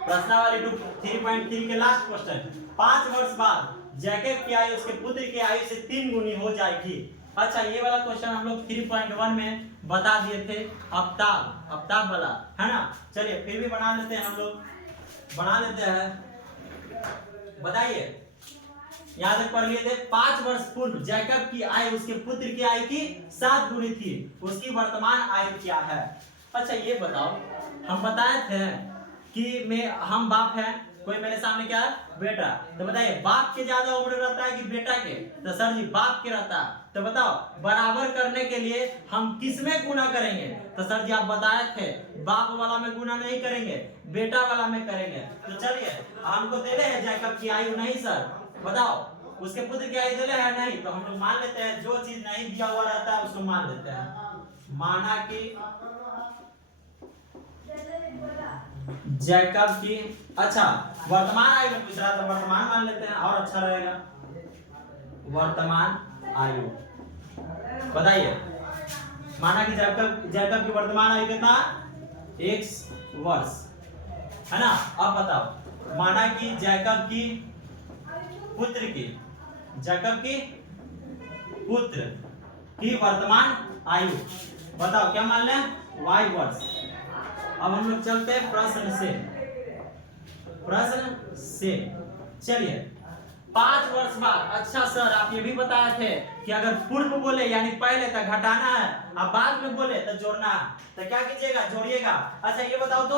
प्रश्नावली 3.3 के लास्ट क्वेश्चन। 5 वर्ष बाद जैकब की आयु उसके पुत्र की आयु से 3 गुनी हो जाएगी। अच्छा ये वाला क्वेश्चन हम लोग 3.1 में बता दिए थे, आफ्ताब वाला है ना। चलिए फिर भी बना लेते हैं, हम लोग बना लेते हैं। बताइए यहाँ तक पढ़ लिए थे। 5 वर्ष पूर्व जैकब की आयु उसके पुत्र की आयु की 7 गुनी थी, उसकी वर्तमान आयु क्या है? अच्छा ये बताओ, हम बताए थे कि हम बाप हैं, कोई मेरे सामने क्या है? बेटा। तो बताइए बाप के ज्यादा उम्र रहता है कि बेटा के? तो सर जी बाप के रहता है। तो बताओ बराबर करने के लिए हम किसमें गुना करेंगे? तो सर जी आप बताए थे बाप वाला में गुना नहीं करेंगे, बेटा वाला में करेंगे। तो चलिए हमको दे रहे हैं जैकब की आयु नहीं सर, बताओ उसके पुत्र की आयु दे रहे हैं नहीं, तो हम लोग मान लेते हैं जो चीज नहीं दिया हुआ रहता है उसको मान लेते हैं। माना कि जैकब की, अच्छा वर्तमान आयु में पूछ रहा तो वर्तमान मान लेते हैं और अच्छा रहेगा। वर्तमान आयु बताइए, माना कि जैकब की वर्तमान आयु कितना? 1 वर्ष है ना। अब बताओ माना कि जैकब की पुत्र की वर्तमान आयु बताओ क्या मान लें? y वर्ष। अब हम लोग चलते हैं प्रश्न से। चलिए 5 वर्ष बाद, अच्छा सर आप ये भी बताए थे कि अगर पूर्व बोले यानी पहले तक घटाना है, अब बाद में बोले तो जोड़ना है, तो क्या कीजिएगा? जोड़िएगा। अच्छा ये बताओ तो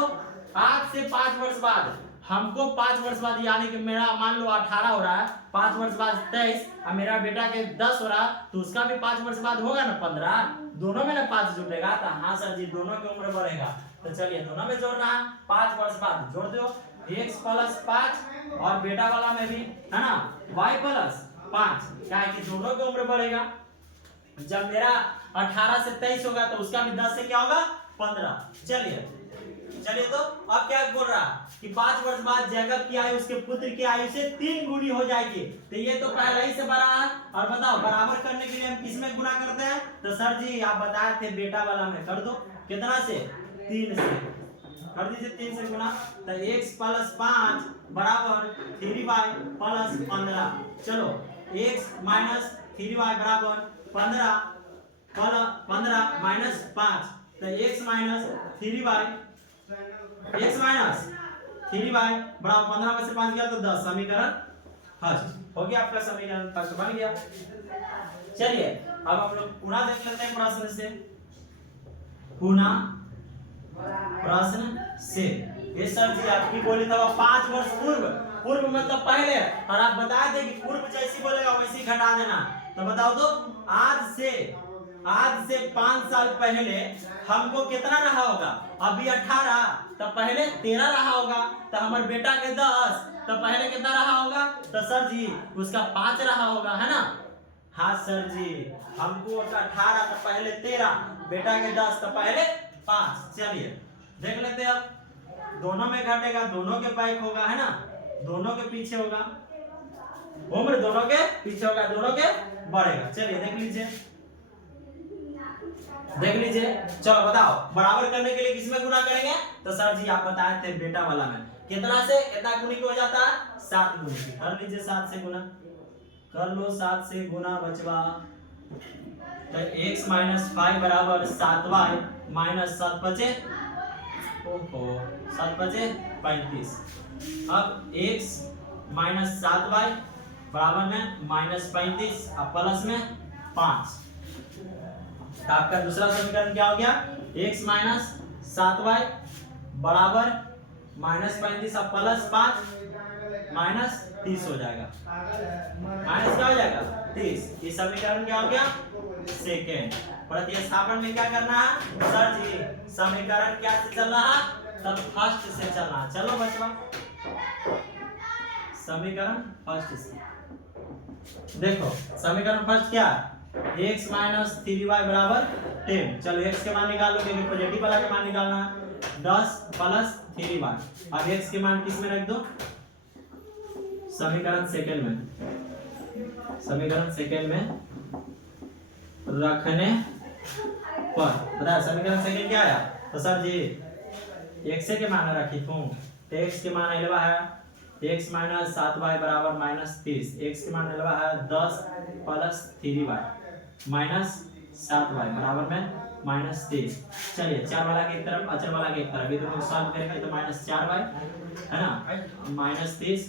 आज से 5 वर्ष बाद हमको 5 वर्ष बाद यानी कि मेरा मान लो 18 हो रहा है, 5 वर्ष बाद 23 और मेरा बेटा के 10 हो रहा, तो उसका भी 5 वर्ष बाद होगा ना 15, दोनों में ना 5 जुड़ेगा। तो हाँ सर जी दोनों की उम्र बढ़ेगा। तो चलिए दोनों में जोड़ना है, 5 वर्ष बाद जोड़ दो, x + 5 और बेटा वाला में भी है ना y + 5, क्या है कि दोनों की उम्र बढ़ेगा। जब मेरा 18 से 23 होगा तो उसका भी 10 से क्या होगा? 15। चलिए चलिए तो अब क्या बोल रहा कि 5 वर्ष बाद जैकब की आयु उसके पुत्र की आयु से 3 गुनी हो जाएगी। तो ये तो पहले ही से बड़ा है। और बताओ बराबर करने के लिए हम किसमें गुना करते हैं? तो सर जी आप बताए थे बेटा वाला में कर दो। कितना से? 3 से कर दीजिए, 3 से गुना। तो x + 5 बराबर 3y + 15। चलो x - 3y बराबर 15 -5। तो x - 3y बराबर 15 में से 5 गया तो 10। समीकरण फर्स्ट हो गया आपका, समीकरण फर्स्ट बन गया। चलिए अब हम लोग पूरा देख लेते हैं प्रश्न से। पुनः प्रश्न से ये सर जी आपकी बोली था 5 वर्ष पूर्व। पूर्व मतलब पहले, और आप बताए थे कि पूर्व जैसी बोलेगा वैसी घटा देना। तो बताओ तो आज से 5 साल पहले हमको कितना रहा होगा? अभी 18, तो पहले 13 रहा होगा। तो हमारे बेटा के 10, तो पहले कितना रहा होगा? तो सर जी उसका 5 रहा होगा, है ना? हाँ सर जी, हमको 18 तो पहले 13, बेटा के 10 तो पहले 5। चलिए देख लेते हैं अब। दोनों में घटेगा, दोनों के बैक होगा, है ना? दोनों के पीछे होगा, उम्र दोनों के पीछे होगा, दोनों के बढ़ेगा। चलिए देख लीजिए। चलो बताओ बराबर करने के लिए किसमें गुना करेंगे? तो सर जी आप बताए थे बेटा वाला में। कितना से कितना गुनी हो जाता है? 7 गुनी। कर लीजिए 7 से गुना, कर लो 7 से गुना बचवा। तो x - 5 बराबर 7y - 7 बचे, ओहो 7 बचे 35। अब x - 7y बराबर में -35 और प्लस में 5। तो आपका दूसरा समीकरण क्या हो गया? x - 7y बराबर -35 और प्लस 5 -30 हो जाएगा। माइनस क्या हो जाएगा? 30। ये समीकरण क्या हो गया? सेकेंड। प्रतिस्थापन में क्या करना है? सर जी समीकरण क्या से चल रहा है? तब फर्स्ट से चलना है। चलो बचवा समीकरण फर्स्ट से देखो। समीकरण फर्स्ट क्या है? x - 3y बराबर 10। चलो x के मान निकाल लो, क्योंकि पॉजिटिव वाला के मान निकालना है। 10 + 3y। अब x के मान किस में रख दो? समीकरण सेकंड में। समीकरण सेकंड में रखने पर बता समीकरण सेकंड क्या आया? तो सर जी x के मान रखी थूं, तो x के मान लेवा है x - 7y बराबर -30। x के मान लेवा है 10 + 3y -7y बराबर में -30। चलिए 4 वाला के एक तरफ, अचर वाला के एक तरफ, ये दोनों सॉल्व करेंगे तो -4y है ना, -30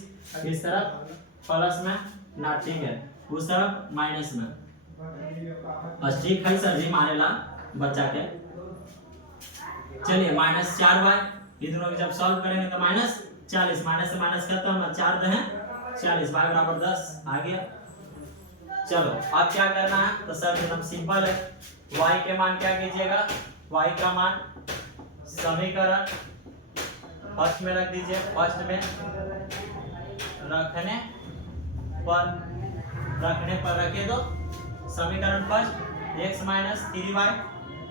इस तरफ प्लस में ना, ठीक है उस तरफ माइनस में। बस ठीक है सर जी मानेला बच्चा के। चलिए -4y, ये दोनों को जब सॉल्व करेंगे तो -40, माइनस से माइनस करते हैं 4 दे 40, y बराबर 10 आ गया। चलो अब क्या करना है? तो सर एकदम सिंपल है। y के मान क्या कीजिएगा? y का मान समीकरण फर्स्ट में रख दीजिए। फर्स्ट में रखने पर रखे दो समीकरण फर्स्ट। x - 3y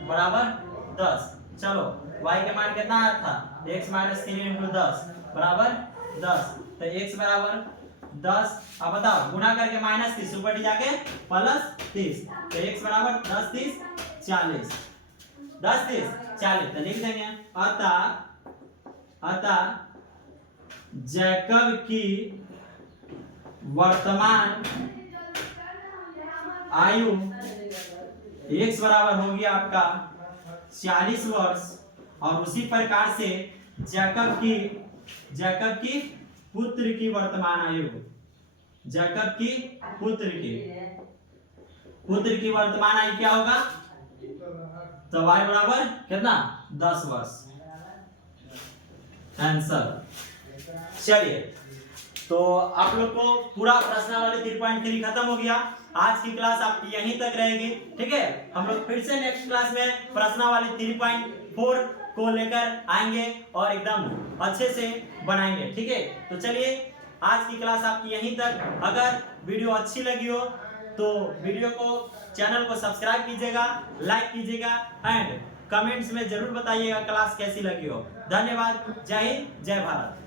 बराबर 10। चलो y के मान कितना आया था? x - 3 × 10 बराबर 10। तो x बराबर 10। अब बताओ गुना करके -30 ऊपर जाके +30। तो x बराबर 10 30 40। 10 30 40 तो लिख देंगे। अतः जैकब की वर्तमान आयु x बराबर हो गया आपका 40 वर्ष। और उसी प्रकार से जैकब की पुत्र की वर्तमान आयु, जैकब की पुत्र की वर्तमान आयु क्या होगा? तो y बराबर कितना? 10 वर्ष। आंसर। चलिए तो आप लोग को पूरा प्रश्नावली 3.3 खत्म हो गया। आज की क्लास आपकी यहीं तक रहेगी, ठीक है? हम लोग फिर से नेक्स्ट क्लास में प्रश्नावली 3.4 को लेकर आएंगे और एकदम अच्छे से बनाएंगे, ठीक है? तो चलिए आज की क्लास आपकी यहीं तक। अगर वीडियो अच्छी लगी हो तो वीडियो को, चैनल को सब्सक्राइब कीजिएगा, लाइक कीजिएगा एंड कमेंट्स में जरूर बताइएगा क्लास कैसी लगी हो। धन्यवाद। जय हिंद, जय भारत।